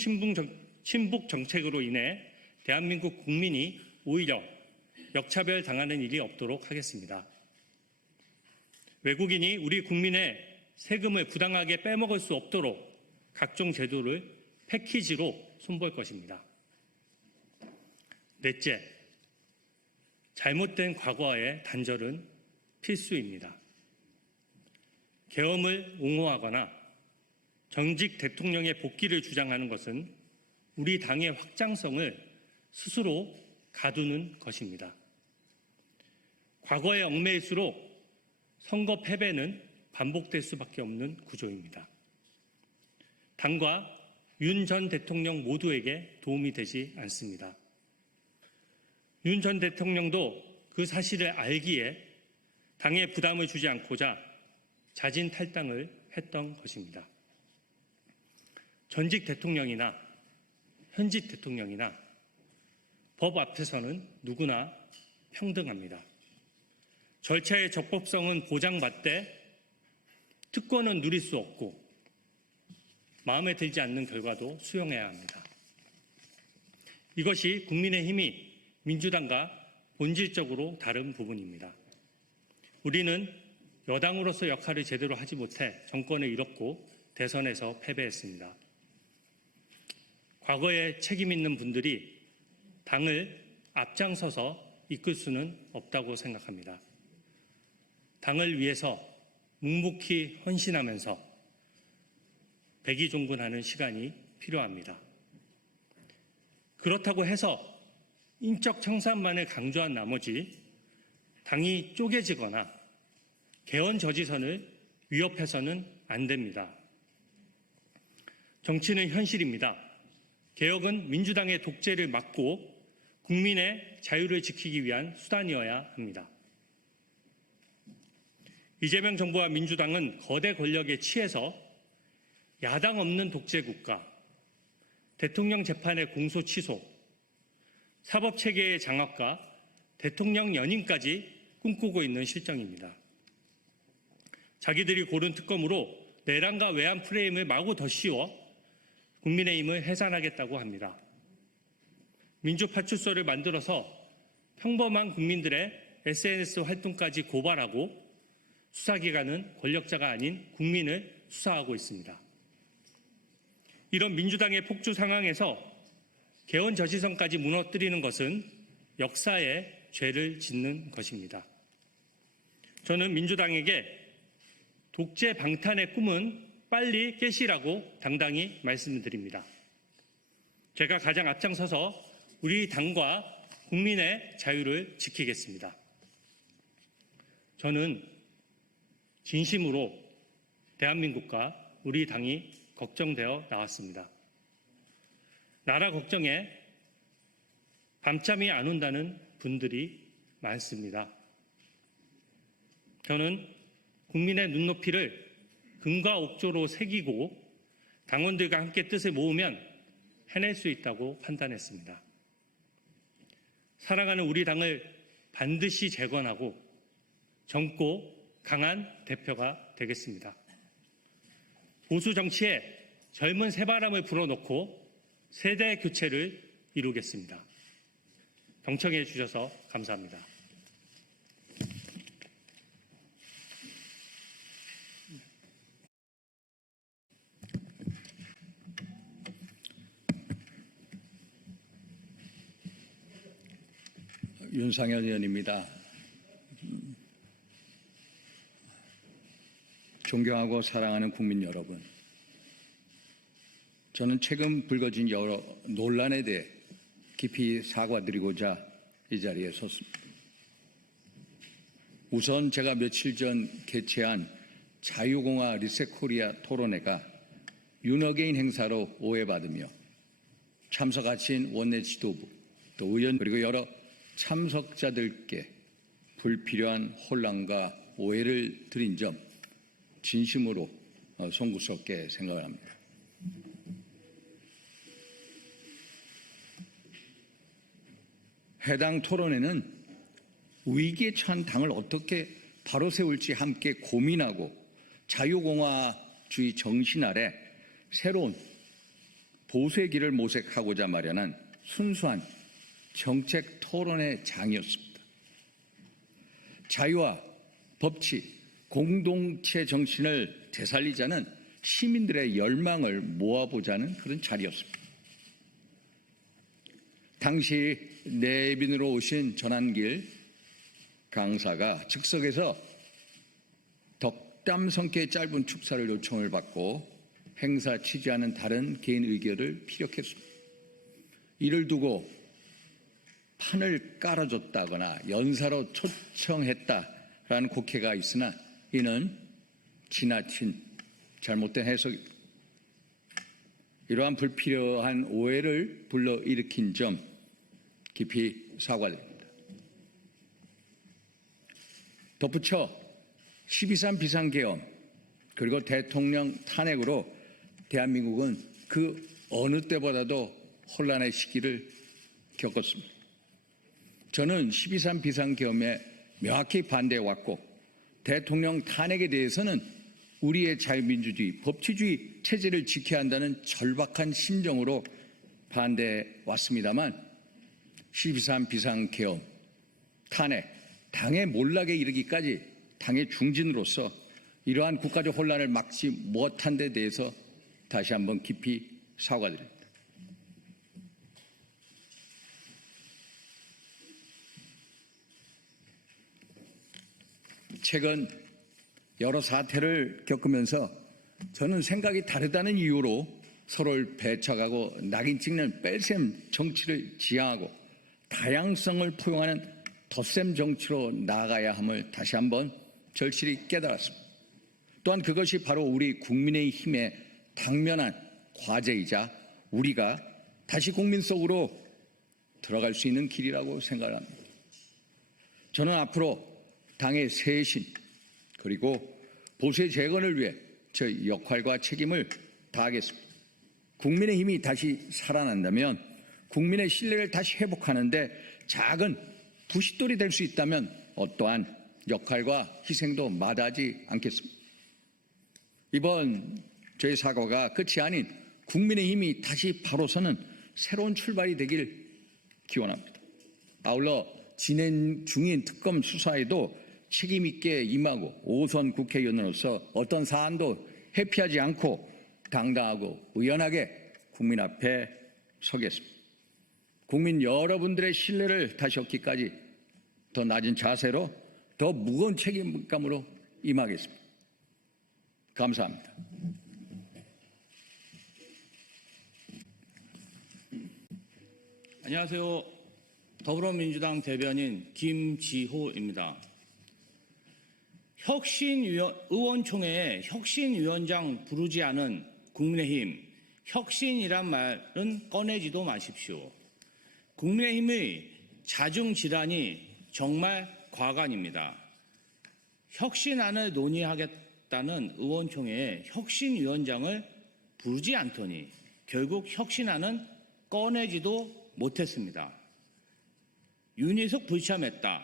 친북 정책으로 인해 대한민국 국민이 오히려 역차별 당하는 일이 없도록 하겠습니다. 외국인이 우리 국민의 세금을 부당하게 빼먹을 수 없도록 각종 제도를 패키지로 손볼 것입니다. 넷째, 잘못된 과거와의 단절은 필수입니다. 계엄을 옹호하거나 전직 대통령의 복귀를 주장하는 것은 우리 당의 확장성을 스스로 가두는 것입니다. 과거에 얽매일수록 선거 패배는 반복될 수밖에 없는 구조입니다. 당과 윤 전 대통령 모두에게 도움이 되지 않습니다. 윤 전 대통령도 그 사실을 알기에 당에 부담을 주지 않고자 자진 탈당을 했던 것입니다. 전직 대통령이나 현직 대통령이나 법 앞에서는 누구나 평등합니다. 절차의 적법성은 보장받되 특권은 누릴 수 없고 마음에 들지 않는 결과도 수용해야 합니다. 이것이 국민의힘이 민주당과 본질적으로 다른 부분입니다. 우리는 여당으로서 역할을 제대로 하지 못해 정권을 잃었고 대선에서 패배했습니다. 과거에 책임 있는 분들이 당을 앞장서서 이끌 수는 없다고 생각합니다. 당을 위해서 묵묵히 헌신하면서 백의종군하는 시간이 필요합니다. 그렇다고 해서 인적 청산만을 강조한 나머지 당이 쪼개지거나 개헌 저지선을 위협해서는 안 됩니다. 정치는 현실입니다. 개혁은 민주당의 독재를 막고 국민의 자유를 지키기 위한 수단이어야 합니다. 이재명 정부와 민주당은 거대 권력에 취해서 야당 없는 독재 국가, 대통령 재판의 공소 취소, 사법체계의 장악과 대통령 연임까지 꿈꾸고 있는 실정입니다. 자기들이 고른 특검으로 내란과 외환 프레임을 마구 더 씌워 국민의힘을 해산하겠다고 합니다. 민주파출소를 만들어서 평범한 국민들의 SNS 활동까지 고발하고 수사기관은 권력자가 아닌 국민을 수사하고 있습니다. 이런 민주당의 폭주 상황에서 개헌 저지선까지 무너뜨리는 것은 역사에 죄를 짓는 것입니다. 저는 민주당에게 독재 방탄의 꿈은 빨리 깨시라고 당당히 말씀드립니다. 제가 가장 앞장서서 우리 당과 국민의 자유를 지키겠습니다. 저는 진심으로 대한민국과 우리 당이 걱정되어 나왔습니다. 나라 걱정에 밤잠이 안 온다는 분들이 많습니다. 저는 국민의 눈높이를 금과 옥조로 새기고 당원들과 함께 뜻을 모으면 해낼 수 있다고 판단했습니다. 사랑하는 우리 당을 반드시 재건하고 젊고 강한 대표가 되겠습니다. 보수 정치에 젊은 새바람을 불어넣고 세대 교체를 이루겠습니다. 경청해 주셔서 감사합니다. 윤상현 의원입니다. 존경하고 사랑하는 국민 여러분, 저는 최근 불거진 여러 논란에 대해 깊이 사과드리고자 이 자리에 섰습니다. 우선 제가 며칠 전 개최한 자유공화 리셋코리아 토론회가 윤어게인 행사로 오해받으며 참석하신 원내 지도부, 또 의원 그리고 여러 참석자들께 불필요한 혼란과 오해를 드린 점 진심으로 송구스럽게 생각을 합니다. 해당 토론회는 위기에 처한 당을 어떻게 바로 세울지 함께 고민하고 자유공화주의 정신 아래 새로운 보수의 길을 모색하고자 마련한 순수한 정책 토론의 장이었습니다. 자유와 법치, 공동체 정신을 되살리자는 시민들의 열망을 모아보자는 그런 자리였습니다. 당시 내빈으로 오신 전한길 강사가 즉석에서 덕담 성격의 짧은 축사를 요청을 받고 행사 취재하는 다른 개인 의견을 피력했습니다. 이를 두고 판을 깔아줬다거나 연사로 초청했다라는 곡해가 있으나 이는 지나친 잘못된 해석입니다. 이러한 불필요한 오해를 불러일으킨 점 깊이 사과드립니다. 덧붙여 12.3 비상계엄 그리고 대통령 탄핵으로 대한민국은 그 어느 때보다도 혼란의 시기를 겪었습니다. 저는 12.3 비상계엄에 명확히 반대해왔고 대통령 탄핵에 대해서는 우리의 자유민주주의, 법치주의 체제를 지켜야 한다는 절박한 심정으로 반대해왔습니다만 12.3 비상계엄, 탄핵, 당의 몰락에 이르기까지 당의 중진으로서 이러한 국가적 혼란을 막지 못한 데 대해서 다시 한번 깊이 사과드립니다. 최근 여러 사태를 겪으면서 저는 생각이 다르다는 이유로 서로를 배척하고 낙인 찍는 뺄셈 정치를 지향하고 다양성을 포용하는 덧셈 정치로 나아가야 함을 다시 한번 절실히 깨달았습니다. 또한 그것이 바로 우리 국민의힘의 당면한 과제이자 우리가 다시 국민 속으로 들어갈 수 있는 길이라고 생각합니다. 저는 앞으로 당의 쇄신 그리고 보수의 재건을 위해 저 역할과 책임을 다하겠습니다. 국민의힘이 다시 살아난다면 국민의 신뢰를 다시 회복하는데 작은 부싯돌이 될 수 있다면 어떠한 역할과 희생도 마다하지 않겠습니다. 이번 저희 사과가 끝이 아닌 국민의힘이 다시 바로 서는 새로운 출발이 되길 기원합니다. 아울러 진행 중인 특검 수사에도 책임 있게 임하고 5선 국회의원으로서 어떤 사안도 회피하지 않고 당당하고 의연하게 국민 앞에 서겠습니다. 국민 여러분들의 신뢰를 다시 얻기까지 더 낮은 자세로 더 무거운 책임감으로 임하겠습니다. 감사합니다. 안녕하세요. 더불어민주당 대변인 김지호입니다. 의원총회에 혁신위원장 부르지 않은 국민의힘, 혁신이란 말은 꺼내지도 마십시오. 국민의힘의 자중질환이 정말 과관입니다. 혁신안을 논의하겠다는 의원총회에 혁신위원장을 부르지 않더니 결국 혁신안은 꺼내지도 못했습니다. 윤희숙 불참했다.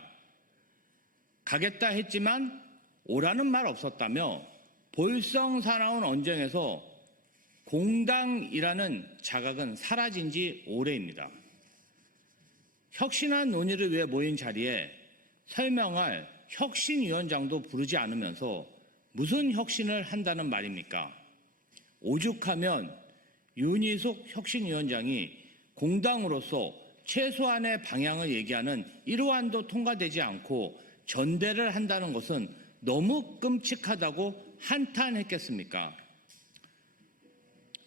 가겠다 했지만 오라는 말 없었다며 볼성사나운 언쟁에서 공당이라는 자각은 사라진 지 오래입니다. 혁신안 논의를 위해 모인 자리에 설명할 혁신위원장도 부르지 않으면서 무슨 혁신을 한다는 말입니까? 오죽하면 윤희숙 혁신위원장이 공당으로서 최소한의 방향을 얘기하는 1호안도 통과되지 않고 전대를 한다는 것은 너무 끔찍하다고 한탄했겠습니까?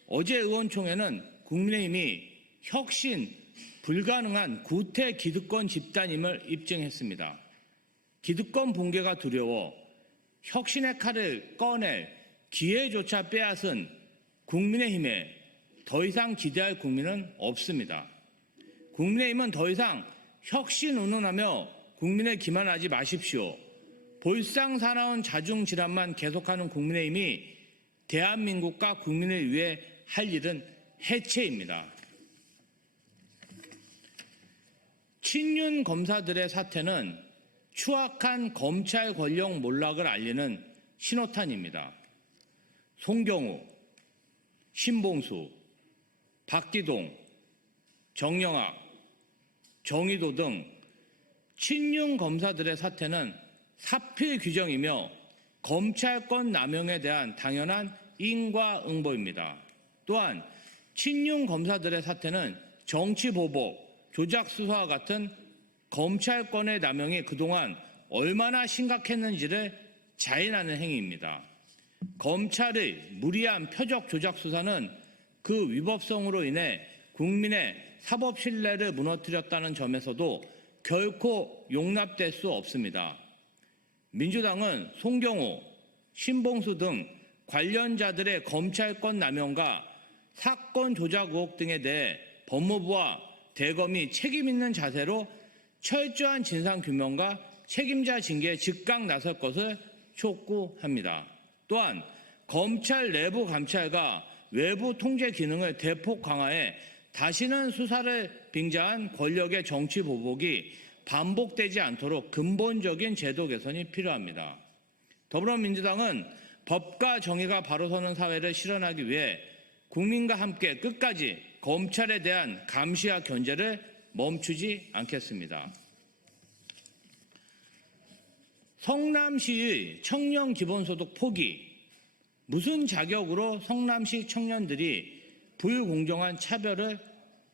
어제 의원총회는 국민의힘이 혁신 불가능한 구태 기득권 집단임을 입증했습니다. 기득권 붕괴가 두려워 혁신의 칼을 꺼낼 기회조차 빼앗은 국민의힘에 더 이상 기대할 국민은 없습니다. 국민의힘은 더 이상 혁신 운운하며 국민을 기만하지 마십시오. 볼상사나운 자중질환만 계속하는 국민의힘이 대한민국과 국민을 위해 할 일은 해체입니다. 친윤 검사들의 사태는 추악한 검찰 권력 몰락을 알리는 신호탄입니다. 송경우, 신봉수, 박기동, 정영학, 정의도 등 친윤 검사들의 사태는 사필 규정이며 검찰권 남용에 대한 당연한 인과응보입니다. 또한 친윤 검사들의 사태는 정치보복, 조작수사와 같은 검찰권의 남용이 그동안 얼마나 심각했는지를 자인하는 행위입니다. 검찰의 무리한 표적 조작 수사는 그 위법성으로 인해 국민의 사법 신뢰를 무너뜨렸다는 점에서도 결코 용납될 수 없습니다. 민주당은 송경호, 신봉수 등 관련자들의 검찰권 남용과 사건 조작 의혹 등에 대해 법무부와 대검이 책임 있는 자세로 철저한 진상규명과 책임자 징계에 즉각 나설 것을 촉구합니다. 또한 검찰 내부 감찰과 외부 통제 기능을 대폭 강화해 다시는 수사를 빙자한 권력의 정치 보복이 반복되지 않도록 근본적인 제도 개선이 필요합니다. 더불어민주당은 법과 정의가 바로 서는 사회를 실현하기 위해 국민과 함께 끝까지 검찰에 대한 감시와 견제를 멈추지 않겠습니다. 성남시의 청년 기본소득 포기, 무슨 자격으로 성남시 청년들이 불공정한 차별을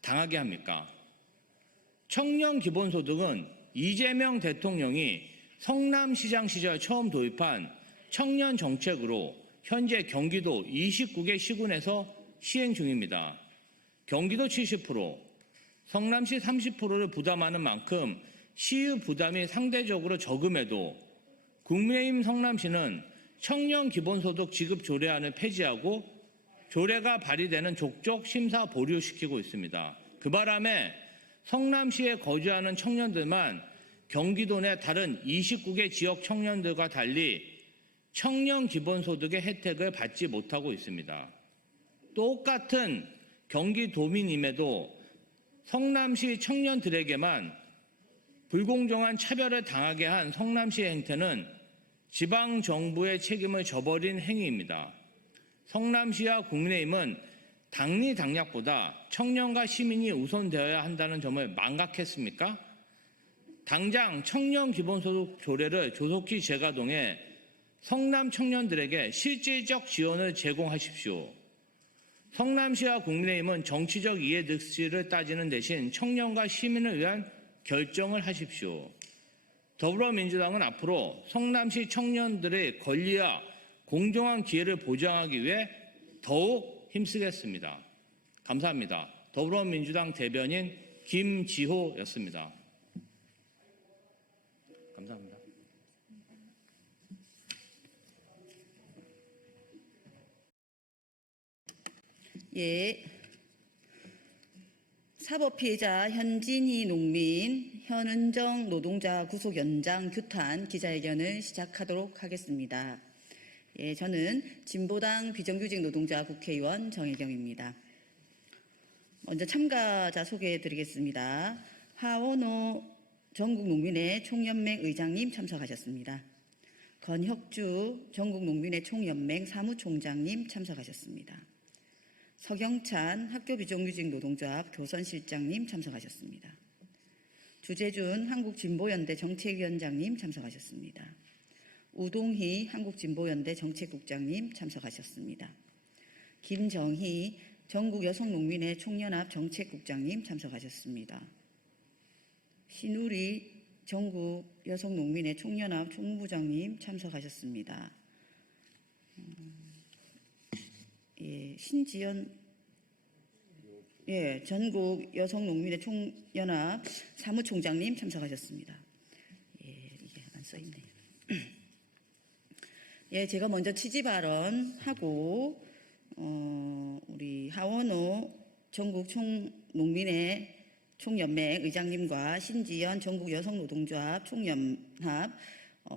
당하게 합니까? 청년 기본소득은 이재명 대통령이 성남시장 시절 처음 도입한 청년 정책으로 현재 경기도 29개 시군에서 시행 중입니다. 경기도 70%, 성남시 30%를 부담하는 만큼 시의 부담이 상대적으로 적음에도 국민의힘 성남시는 청년 기본소득 지급 조례안을 폐지하고 조례가 발의되는 족족 심사 보류시키고 있습니다. 그 바람에 성남시에 거주하는 청년들만 경기도 내 다른 29개 지역 청년들과 달리 청년 기본소득의 혜택을 받지 못하고 있습니다. 똑같은 경기도민임에도 성남시 청년들에게만 불공정한 차별을 당하게 한 성남시의 행태는 지방정부의 책임을 져버린 행위입니다. 성남시와 국민의힘은 당리당략보다 청년과 시민이 우선되어야 한다는 점을 망각했습니까? 당장 청년 기본소득 조례를 조속히 재가동해 성남 청년들에게 실질적 지원을 제공하십시오. 성남시와 국민의힘은 정치적 이해득실을 따지는 대신 청년과 시민을 위한 결정을 하십시오. 더불어민주당은 앞으로 성남시 청년들의 권리와 공정한 기회를 보장하기 위해 더욱 힘쓰겠습니다. 감사합니다. 더불어민주당 대변인 김지호였습니다. 감사합니다. 예. 사법피해자 현진희 농민, 현은정 노동자 구속 연장 규탄 기자회견을 시작하도록 하겠습니다. 예, 저는 진보당 비정규직 노동자 국회의원 정혜경입니다. 먼저 참가자 소개해드리겠습니다. 하원호 전국농민회 총연맹 의장님 참석하셨습니다. 건혁주 전국농민회 총연맹 사무총장님 참석하셨습니다. 서경찬 학교비정규직 노동조합 교선실장님 참석하셨습니다. 주재준 한국진보연대 정책위원장님 참석하셨습니다. 우동희 한국진보연대 정책국장님 참석하셨습니다. 김정희 전국여성농민회 총연합 정책국장님 참석하셨습니다. 신우리 전국여성농민회 총연합 총무부장님 참석하셨습니다. 예, 신지연 전국여성농민회 총연합 사무총장님 참석하셨습니다. 예, 이게 안 써있네요. 예, 제가 먼저 취지 발언하고 우리 하원호 전국농민회 총연맹 의장님과 신지연 전국여성노동조합 총연합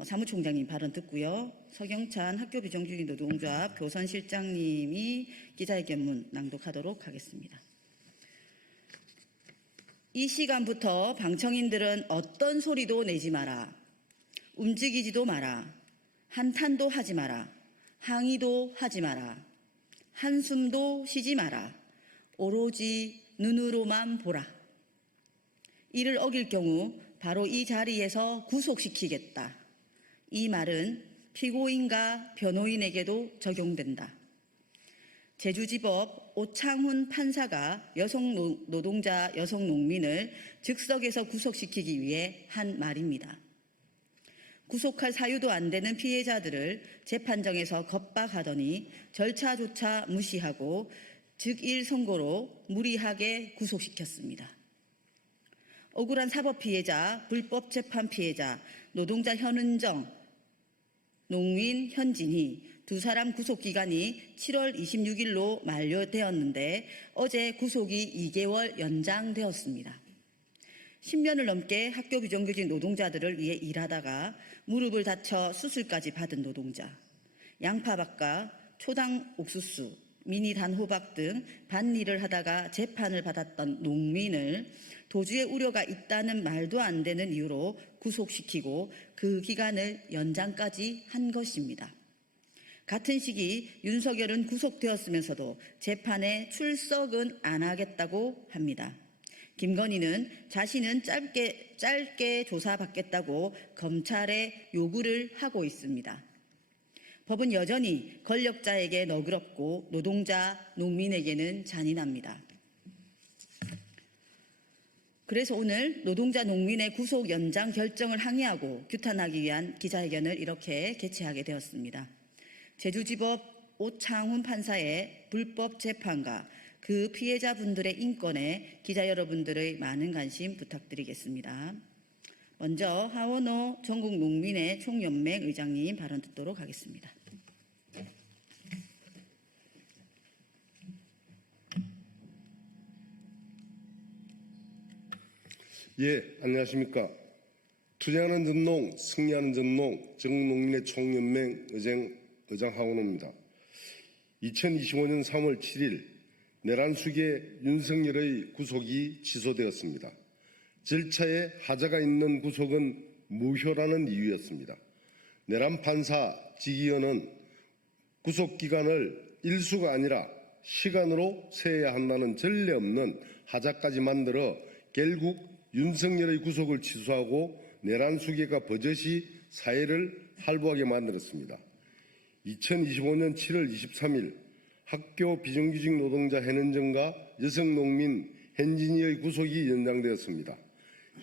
사무총장님 발언 듣고요. 서경찬 학교비정규직 노동조합 교선실장님이 기자회견문 낭독하도록 하겠습니다. 이 시간부터 방청인들은 어떤 소리도 내지 마라. 움직이지도 마라. 한탄도 하지 마라. 항의도 하지 마라. 한숨도 쉬지 마라. 오로지 눈으로만 보라. 이를 어길 경우 바로 이 자리에서 구속시키겠다. 이 말은 피고인과 변호인에게도 적용된다. 제주지법 오창훈 판사가 여성노동자 여성농민을 즉석에서 구속시키기 위해 한 말입니다. 구속할 사유도 안 되는 피해자들을 재판정에서 겁박하더니 절차조차 무시하고 즉일 선고로 무리하게 구속시켰습니다. 억울한 사법피해자, 불법 재판 피해자, 노동자 현은정, 농민 현진희 두 사람 구속기간이 7월 26일로 만료되었는데 어제 구속이 2개월 연장되었습니다. 10년을 넘게 학교 비정규직 노동자들을 위해 일하다가 무릎을 다쳐 수술까지 받은 노동자, 양파밥과 초당 옥수수, 미니 단호박 등 밭일을 하다가 재판을 받았던 농민을 도주의 우려가 있다는 말도 안 되는 이유로 구속시키고 그 기간을 연장까지 한 것입니다. 같은 시기 윤석열은 구속되었으면서도 재판에 출석은 안 하겠다고 합니다. 김건희는 자신은 짧게 조사받겠다고 검찰에 요구를 하고 있습니다. 법은 여전히 권력자에게 너그럽고 노동자, 농민에게는 잔인합니다. 그래서 오늘 노동자, 농민의 구속 연장 결정을 항의하고 규탄하기 위한 기자회견을 이렇게 개최하게 되었습니다. 제주지법 오창훈 판사의 불법 재판과 그 피해자분들의 인권에 기자 여러분들의 많은 관심 부탁드리겠습니다. 먼저 하원호 전국농민의 총연맹 의장님 발언 듣도록 하겠습니다. 예, 안녕하십니까. 투쟁하는 전농, 승리하는 전농, 전국농민의 총연맹 의장 하원호입니다. 2025년 3월 7일 내란숙의 윤석열의 구속이 취소되었습니다. 절차에 하자가 있는 구속은 무효라는 이유였습니다. 내란 판사 지기현은 구속기간을 일수가 아니라 시간으로 세야 한다는 전례 없는 하자까지 만들어 결국 윤석열의 구속을 취소하고 내란 수괴가 버젓이 사회를 할부하게 만들었습니다. 2025년 7월 23일 학교 비정규직 노동자 hen은정과 여성농민 hen진이의 구속이 연장되었습니다.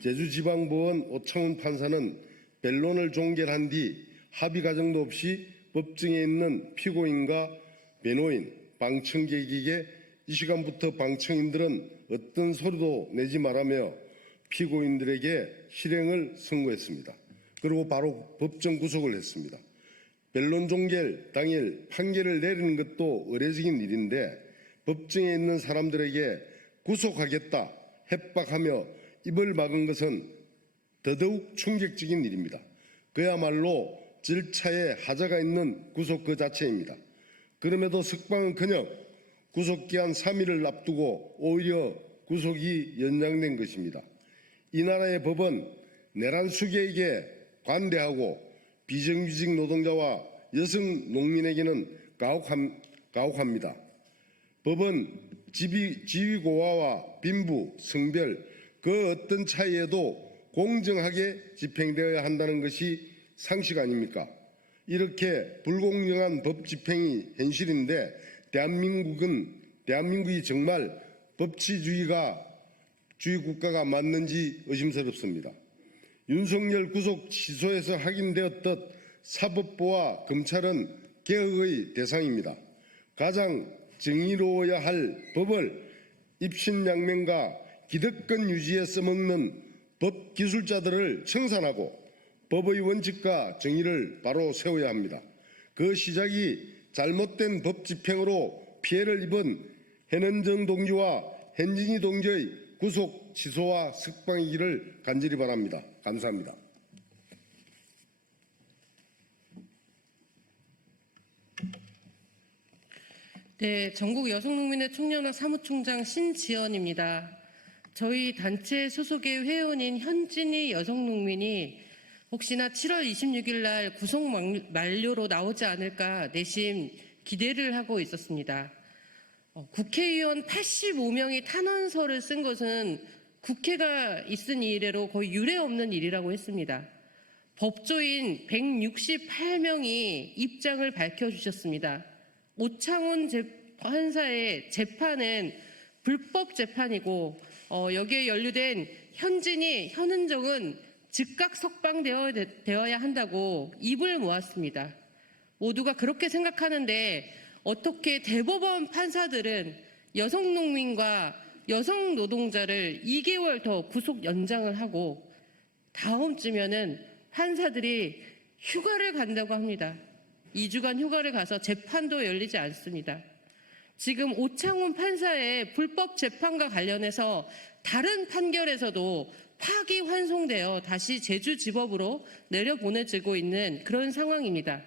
제주지방법원 오창훈 판사는 변론을 종결한 뒤 합의 과정도 없이 법정에 있는 피고인과 변호인, 방청객에게 이 시간부터 방청인들은 어떤 소리도 내지 말라며 피고인들에게 실형을 선고했습니다. 그리고 바로 법정 구속을 했습니다. 변론 종결 당일 판결을 내리는 것도 의례적인 일인데 법정에 있는 사람들에게 구속하겠다 협박하며 입을 막은 것은 더더욱 충격적인 일입니다. 그야말로 절차에 하자가 있는 구속 그 자체입니다. 그럼에도 석방은커녕 구속기한 3일을 앞두고 오히려 구속이 연장된 것입니다. 이 나라의 법은 내란 수괴에게 관대하고 비정규직 노동자와 여성 농민에게는 가혹합니다. 법은 지위고하와 빈부, 성별 그 어떤 차이에도 공정하게 집행되어야 한다는 것이 상식 아닙니까? 이렇게 불공정한 법 집행이 현실인데 대한민국이 정말 법치주의 국가가 맞는지 의심스럽습니다. 윤석열 구속 취소에서 확인되었듯 사법부와 검찰은 개혁의 대상입니다. 가장 정의로워야 할 법을 입신양명과 기득권 유지에 써먹는 법 기술자들을 청산하고 법의 원칙과 정의를 바로 세워야 합니다. 그 시작이 잘못된 법 집행으로 피해를 입은 hen은정 동지와 hen진이 동지의 구속 취소와 석방이기를 간절히 바랍니다. 감사합니다. 네, 전국 여성농민의 총연합 사무총장 신지연입니다. 저희 단체 소속의 회원인 현진이 여성농민이 혹시나 7월 26일 날 구속 만료로 나오지 않을까 내심 기대를 하고 있었습니다. 국회의원 85명이 탄원서를 쓴 것은 국회가 있은 이래로 거의 유례 없는 일이라고 했습니다. 법조인 168명이 입장을 밝혀주셨습니다. 오창훈 판사의 재판은 불법 재판이고 여기에 연루된 hen은정은 즉각 석방되어야 한다고 입을 모았습니다. 모두가 그렇게 생각하는데 어떻게 대법원 판사들은 여성농민과 여성노동자를 2개월 더 구속 연장을 하고 다음 주면은 판사들이 휴가를 간다고 합니다. 2주간 휴가를 가서 재판도 열리지 않습니다. 지금 오창훈 판사의 불법 재판과 관련해서 다른 판결에서도 파기환송되어 다시 제주지법으로 내려보내지고 있는 그런 상황입니다.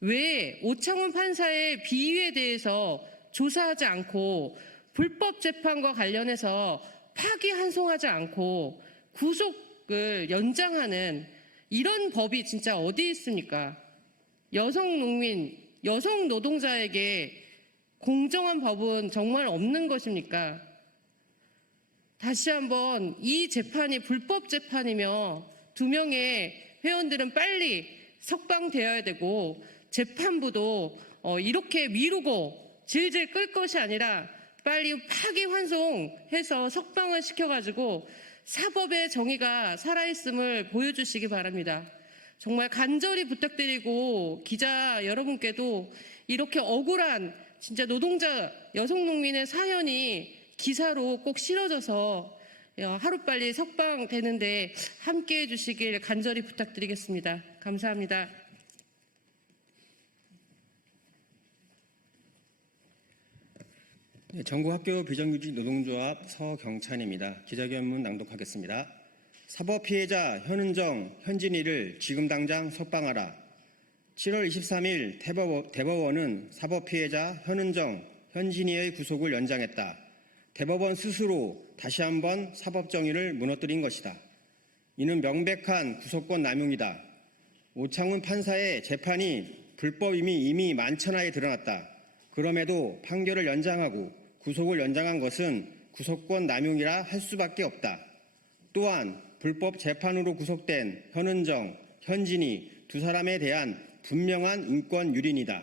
왜 오창훈 판사의 비위에 대해서 조사하지 않고 불법 재판과 관련해서 파기환송하지 않고 구속을 연장하는 이런 법이 진짜 어디 있습니까? 여성 농민, 여성 노동자에게 공정한 법은 정말 없는 것입니까? 다시 한번 이 재판이 불법 재판이며 2명의 회원들은 빨리 석방되어야 되고 재판부도 이렇게 미루고 질질 끌 것이 아니라 빨리 파기환송해서 석방을 시켜가지고 사법의 정의가 살아있음을 보여주시기 바랍니다. 정말 간절히 부탁드리고 기자 여러분께도 이렇게 억울한 진짜 노동자 여성 농민의 사연이 기사로 꼭 실어져서 하루빨리 석방되는데 함께해 주시길 간절히 부탁드리겠습니다. 감사합니다. 네, 전국학교 비정규직 노동조합 서경찬입니다. 기자회견문 낭독하겠습니다. 사법피해자 현은정, 현진이를 지금 당장 석방하라. 7월 23일 대법원은 사법피해자 현은정, 현진이의 구속을 연장했다. 대법원 스스로 다시 한번 사법정의를 무너뜨린 것이다. 이는 명백한 구속권 남용이다. 오창훈 판사의 재판이 불법임이 이미 만천하에 드러났다. 그럼에도 판결을 연장하고 구속을 연장한 것은 구속권 남용이라 할 수밖에 없다. 또한 불법 재판으로 구속된 현은정, 현진이 두 사람에 대한 분명한 인권 유린이다.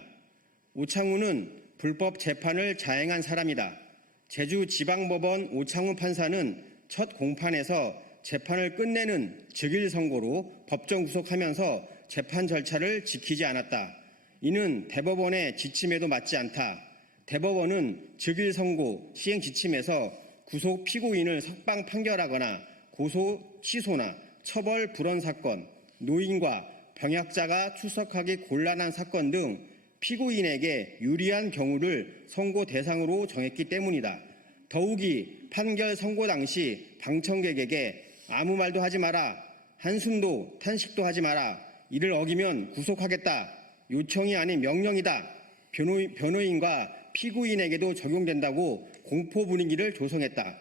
오창훈은 불법 재판을 자행한 사람이다. 제주지방법원 오창훈 판사는 첫 공판에서 재판을 끝내는 즉일 선고로 법정 구속하면서 재판 절차를 지키지 않았다. 이는 대법원의 지침에도 맞지 않다. 대법원은 즉일 선고 시행 지침에서 구속 피고인을 석방 판결하거나 고소 취소나 처벌 불원 사건, 노인과 병약자가 출석하기 곤란한 사건 등 피고인에게 유리한 경우를 선고 대상으로 정했기 때문이다. 더욱이 판결 선고 당시 방청객에게 아무 말도 하지 마라, 한숨도 탄식도 하지 마라, 이를 어기면 구속하겠다, 요청이 아닌 명령이다, 변호인과 피고인에게도 적용된다고 공포 분위기를 조성했다.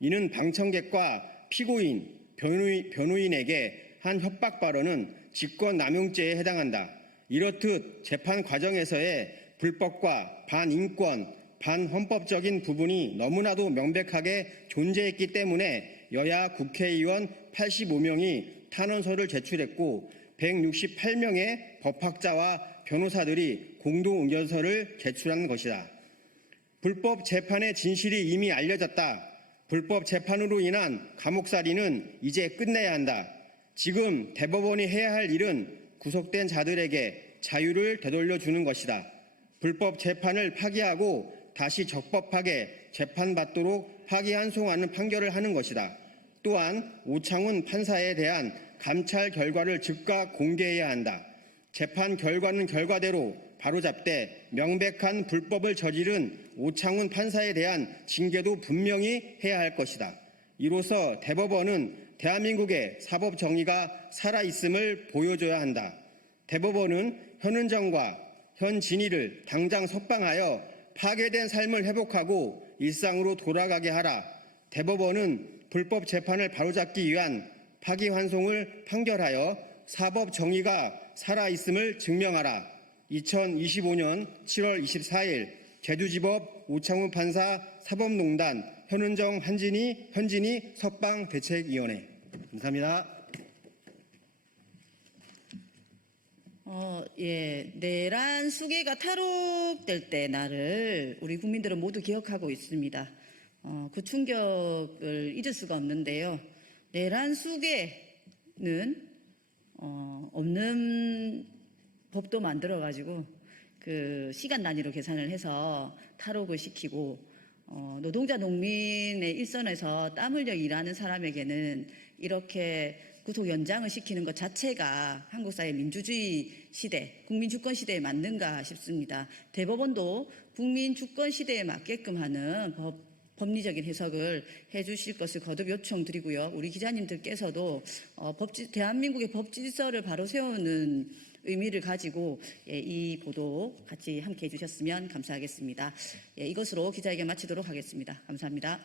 이는 방청객과 피고인, 변호인에게 한 협박 발언은 직권남용죄에 해당한다. 이렇듯 재판 과정에서의 불법과 반인권, 반헌법적인 부분이 너무나도 명백하게 존재했기 때문에 여야 국회의원 85명이 탄원서를 제출했고 168명의 법학자와 변호사들이 공동의견서를 제출한 것이다. 불법 재판의 진실이 이미 알려졌다. 불법 재판으로 인한 감옥살이는 이제 끝내야 한다. 지금 대법원이 해야 할 일은 구속된 자들에게 자유를 되돌려주는 것이다. 불법 재판을 파기하고 다시 적법하게 재판받도록 파기환송하는 판결을 하는 것이다. 또한 오창훈 판사에 대한 감찰 결과를 즉각 공개해야 한다. 재판 결과는 결과대로 바로잡되 명백한 불법을 저지른 오창훈 판사에 대한 징계도 분명히 해야 할 것이다. 이로써 대법원은 대한민국의 사법 정의가 살아있음을 보여줘야 한다. 대법원은 현은정과 현진이를 당장 석방하여 파괴된 삶을 회복하고 일상으로 돌아가게 하라. 대법원은 불법 재판을 바로잡기 위한 파기환송을 판결하여 사법 정의가 살아있음을 증명하라. 2025년 7월 24일 제주지법 오창훈 판사 사법농단 현은정 현진이 석방대책위원회. 감사합니다. 내란 수계가 탈옥될 때 날을 우리 국민들은 모두 기억하고 있습니다. 그 충격을 잊을 수가 없는데요. 내란 수계는 없는 법도 만들어가지고 그 시간 단위로 계산을 해서 탈옥을 시키고 노동자 농민의 일선에서 땀 흘려 일하는 사람에게는 이렇게 구속 연장을 시키는 것 자체가 한국 사회 민주주의 시대, 국민 주권 시대에 맞는가 싶습니다. 대법원도 국민 주권 시대에 맞게끔 하는 법리적인 해석을 해주실 것을 거듭 요청드리고요. 우리 기자님들께서도 대한민국의 법 질서를 바로 세우는 의미를 가지고 이 보도 같이 함께 해주셨으면 감사하겠습니다. 이것으로 기자회견 마치도록 하겠습니다. 감사합니다.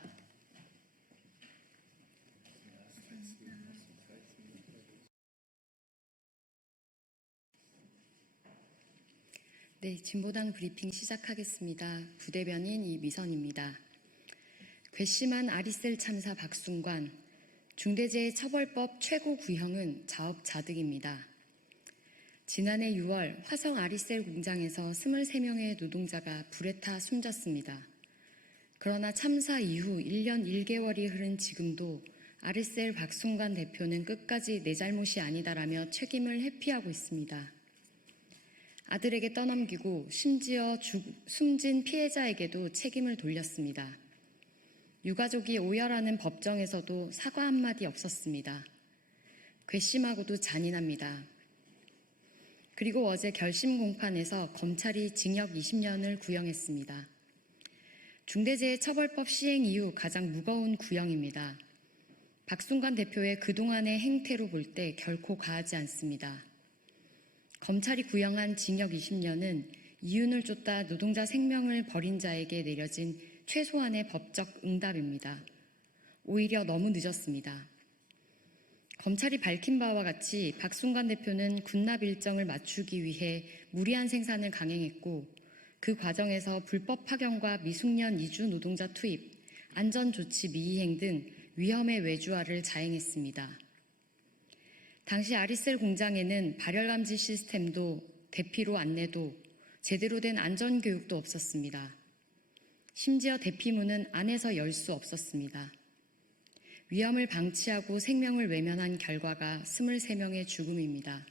네, 진보당 브리핑 시작하겠습니다. 부대변인 이미선입니다. 괘씸한 아리셀 참사 박순관, 중대재해처벌법 최고 구형은 자업자득입니다. 지난해 6월 화성 아리셀 공장에서 23명의 노동자가 불에 타 숨졌습니다. 그러나 참사 이후 1년 1개월이 흐른 지금도 아리셀 박순관 대표는 끝까지 내 잘못이 아니다라며 책임을 회피하고 있습니다. 아들에게 떠넘기고 심지어 숨진 피해자에게도 책임을 돌렸습니다. 유가족이 오열하는 법정에서도 사과 한마디 없었습니다. 괘씸하고도 잔인합니다. 그리고 어제 결심 공판에서 검찰이 징역 20년을 구형했습니다. 중대재해처벌법 시행 이후 가장 무거운 구형입니다. 박순관 대표의 그동안의 행태로 볼 때 결코 가하지 않습니다. 검찰이 구형한 징역 20년은 이윤을 쫓다 노동자 생명을 버린 자에게 내려진 최소한의 법적 응답입니다. 오히려 너무 늦었습니다. 검찰이 밝힌 바와 같이 박순관 대표는 군납 일정을 맞추기 위해 무리한 생산을 강행했고 그 과정에서 불법 파견과 미숙련 이주 노동자 투입, 안전조치 미이행 등 위험의 외주화를 자행했습니다. 당시 아리셀 공장에는 발열감지 시스템도 대피로 안내도 제대로 된 안전교육도 없었습니다. 심지어 대피문은 안에서 열 수 없었습니다. 위험을 방치하고 생명을 외면한 결과가 23명의 죽음입니다.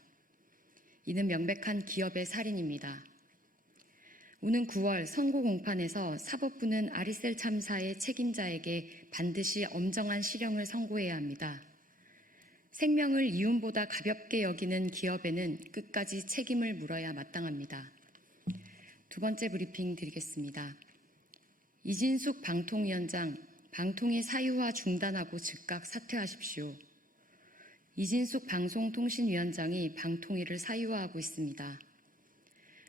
이는 명백한 기업의 살인입니다. 오는 9월 선고 공판에서 사법부는 아리셀 참사의 책임자에게 반드시 엄정한 실형을 선고해야 합니다. 생명을 이윤보다 가볍게 여기는 기업에는 끝까지 책임을 물어야 마땅합니다. 두 번째 브리핑 드리겠습니다. 이진숙 방통위원장, 방통위 사유화 중단하고 즉각 사퇴하십시오. 이진숙 방송통신위원장이 방통위를 사유화하고 있습니다.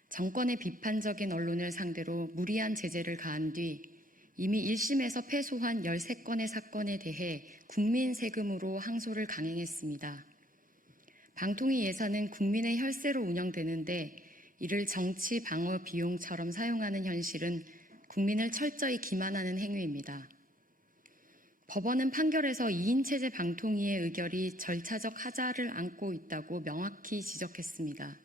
정권의 비판적인 언론을 상대로 무리한 제재를 가한 뒤 이미 1심에서 패소한 13건의 사건에 대해 국민 세금으로 항소를 강행했습니다. 방통위 예산은 국민의 혈세로 운영되는데 이를 정치 방어 비용처럼 사용하는 현실은 국민을 철저히 기만하는 행위입니다. 법원은 판결에서 2인 체제 방통위의 의결이 절차적 하자를 안고 있다고 명확히 지적했습니다.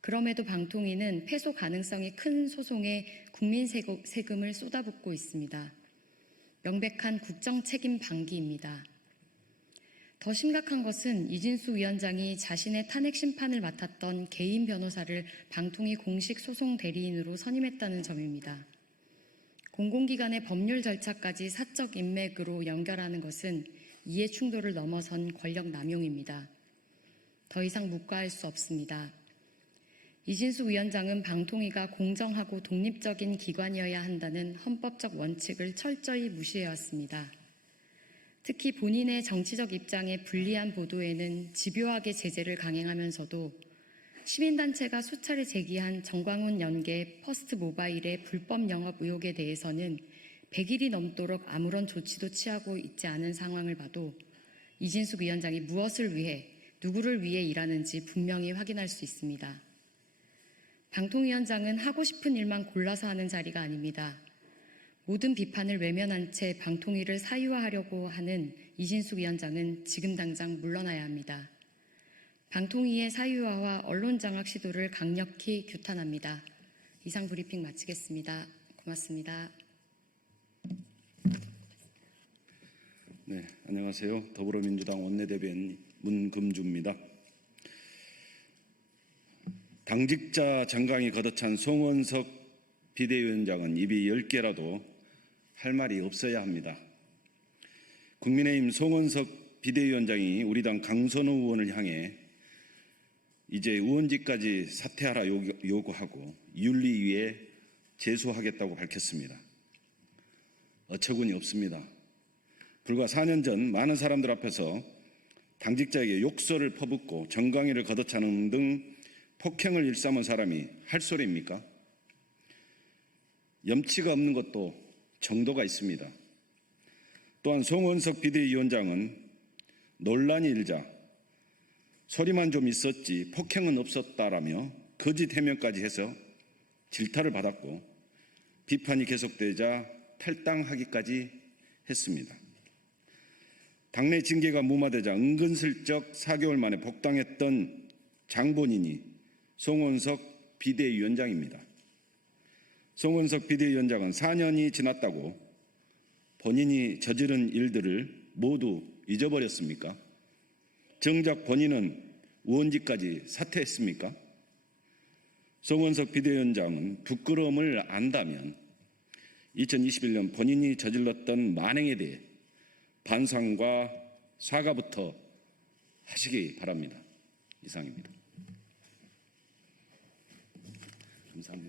그럼에도 방통위는 패소 가능성이 큰 소송에 국민 세금을 쏟아붓고 있습니다. 명백한 국정 책임 방기입니다. 더 심각한 것은 이진수 위원장이 자신의 탄핵 심판을 맡았던 개인 변호사를 방통위 공식 소송 대리인으로 선임했다는 점입니다. 공공기관의 법률 절차까지 사적 인맥으로 연결하는 것은 이해 충돌을 넘어선 권력 남용입니다. 더 이상 묵과할 수 없습니다. 이진수 위원장은 방통위가 공정하고 독립적인 기관이어야 한다는 헌법적 원칙을 철저히 무시해왔습니다. 특히 본인의 정치적 입장에 불리한 보도에는 집요하게 제재를 강행하면서도 시민단체가 수차례 제기한 정광훈 연계 퍼스트 모바일의 불법 영업 의혹에 대해서는 100일이 넘도록 아무런 조치도 취하고 있지 않은 상황을 봐도 이진숙 위원장이 무엇을 위해, 누구를 위해 일하는지 분명히 확인할 수 있습니다. 방통위원장은 하고 싶은 일만 골라서 하는 자리가 아닙니다. 모든 비판을 외면한 채 방통위를 사유화하려고 하는 이진숙 위원장은 지금 당장 물러나야 합니다. 방통위의 사유화와 언론장악 시도를 강력히 규탄합니다. 이상 브리핑 마치겠습니다. 고맙습니다. 네, 안녕하세요. 더불어민주당 원내대변인 문금주입니다. 당직자 정강이 걷어찬 송원석 비대위원장은 입이 10개라도 할 말이 없어야 합니다. 국민의힘 송원석 비대위원장이 우리 당 강선호 의원을 향해 이제 의원직까지 사퇴하라 요구하고 윤리위에 제소하겠다고 밝혔습니다. 어처구니 없습니다. 불과 4년 전 많은 사람들 앞에서 당직자에게 욕설을 퍼붓고 정강이를 걷어차는 등 폭행을 일삼은 사람이 할 소리입니까? 염치가 없는 것도 정도가 있습니다. 또한 송원석 비대위원장은 논란이 일자 소리만 좀 있었지 폭행은 없었다라며 거짓 해명까지 해서 질타를 받았고 비판이 계속되자 탈당하기까지 했습니다. 당내 징계가 무마되자 은근슬쩍 4개월 만에 복당했던 장본인이 송원석 비대위원장입니다. 송원석 비대위원장은 4년이 지났다고 본인이 저지른 일들을 모두 잊어버렸습니까? 정작 본인은 의원직까지 사퇴했습니까? 송원석 비대위원장은 부끄러움을 안다면 2021년 본인이 저질렀던 만행에 대해 반성과 사과부터 하시기 바랍니다. 이상입니다. 감사합니다.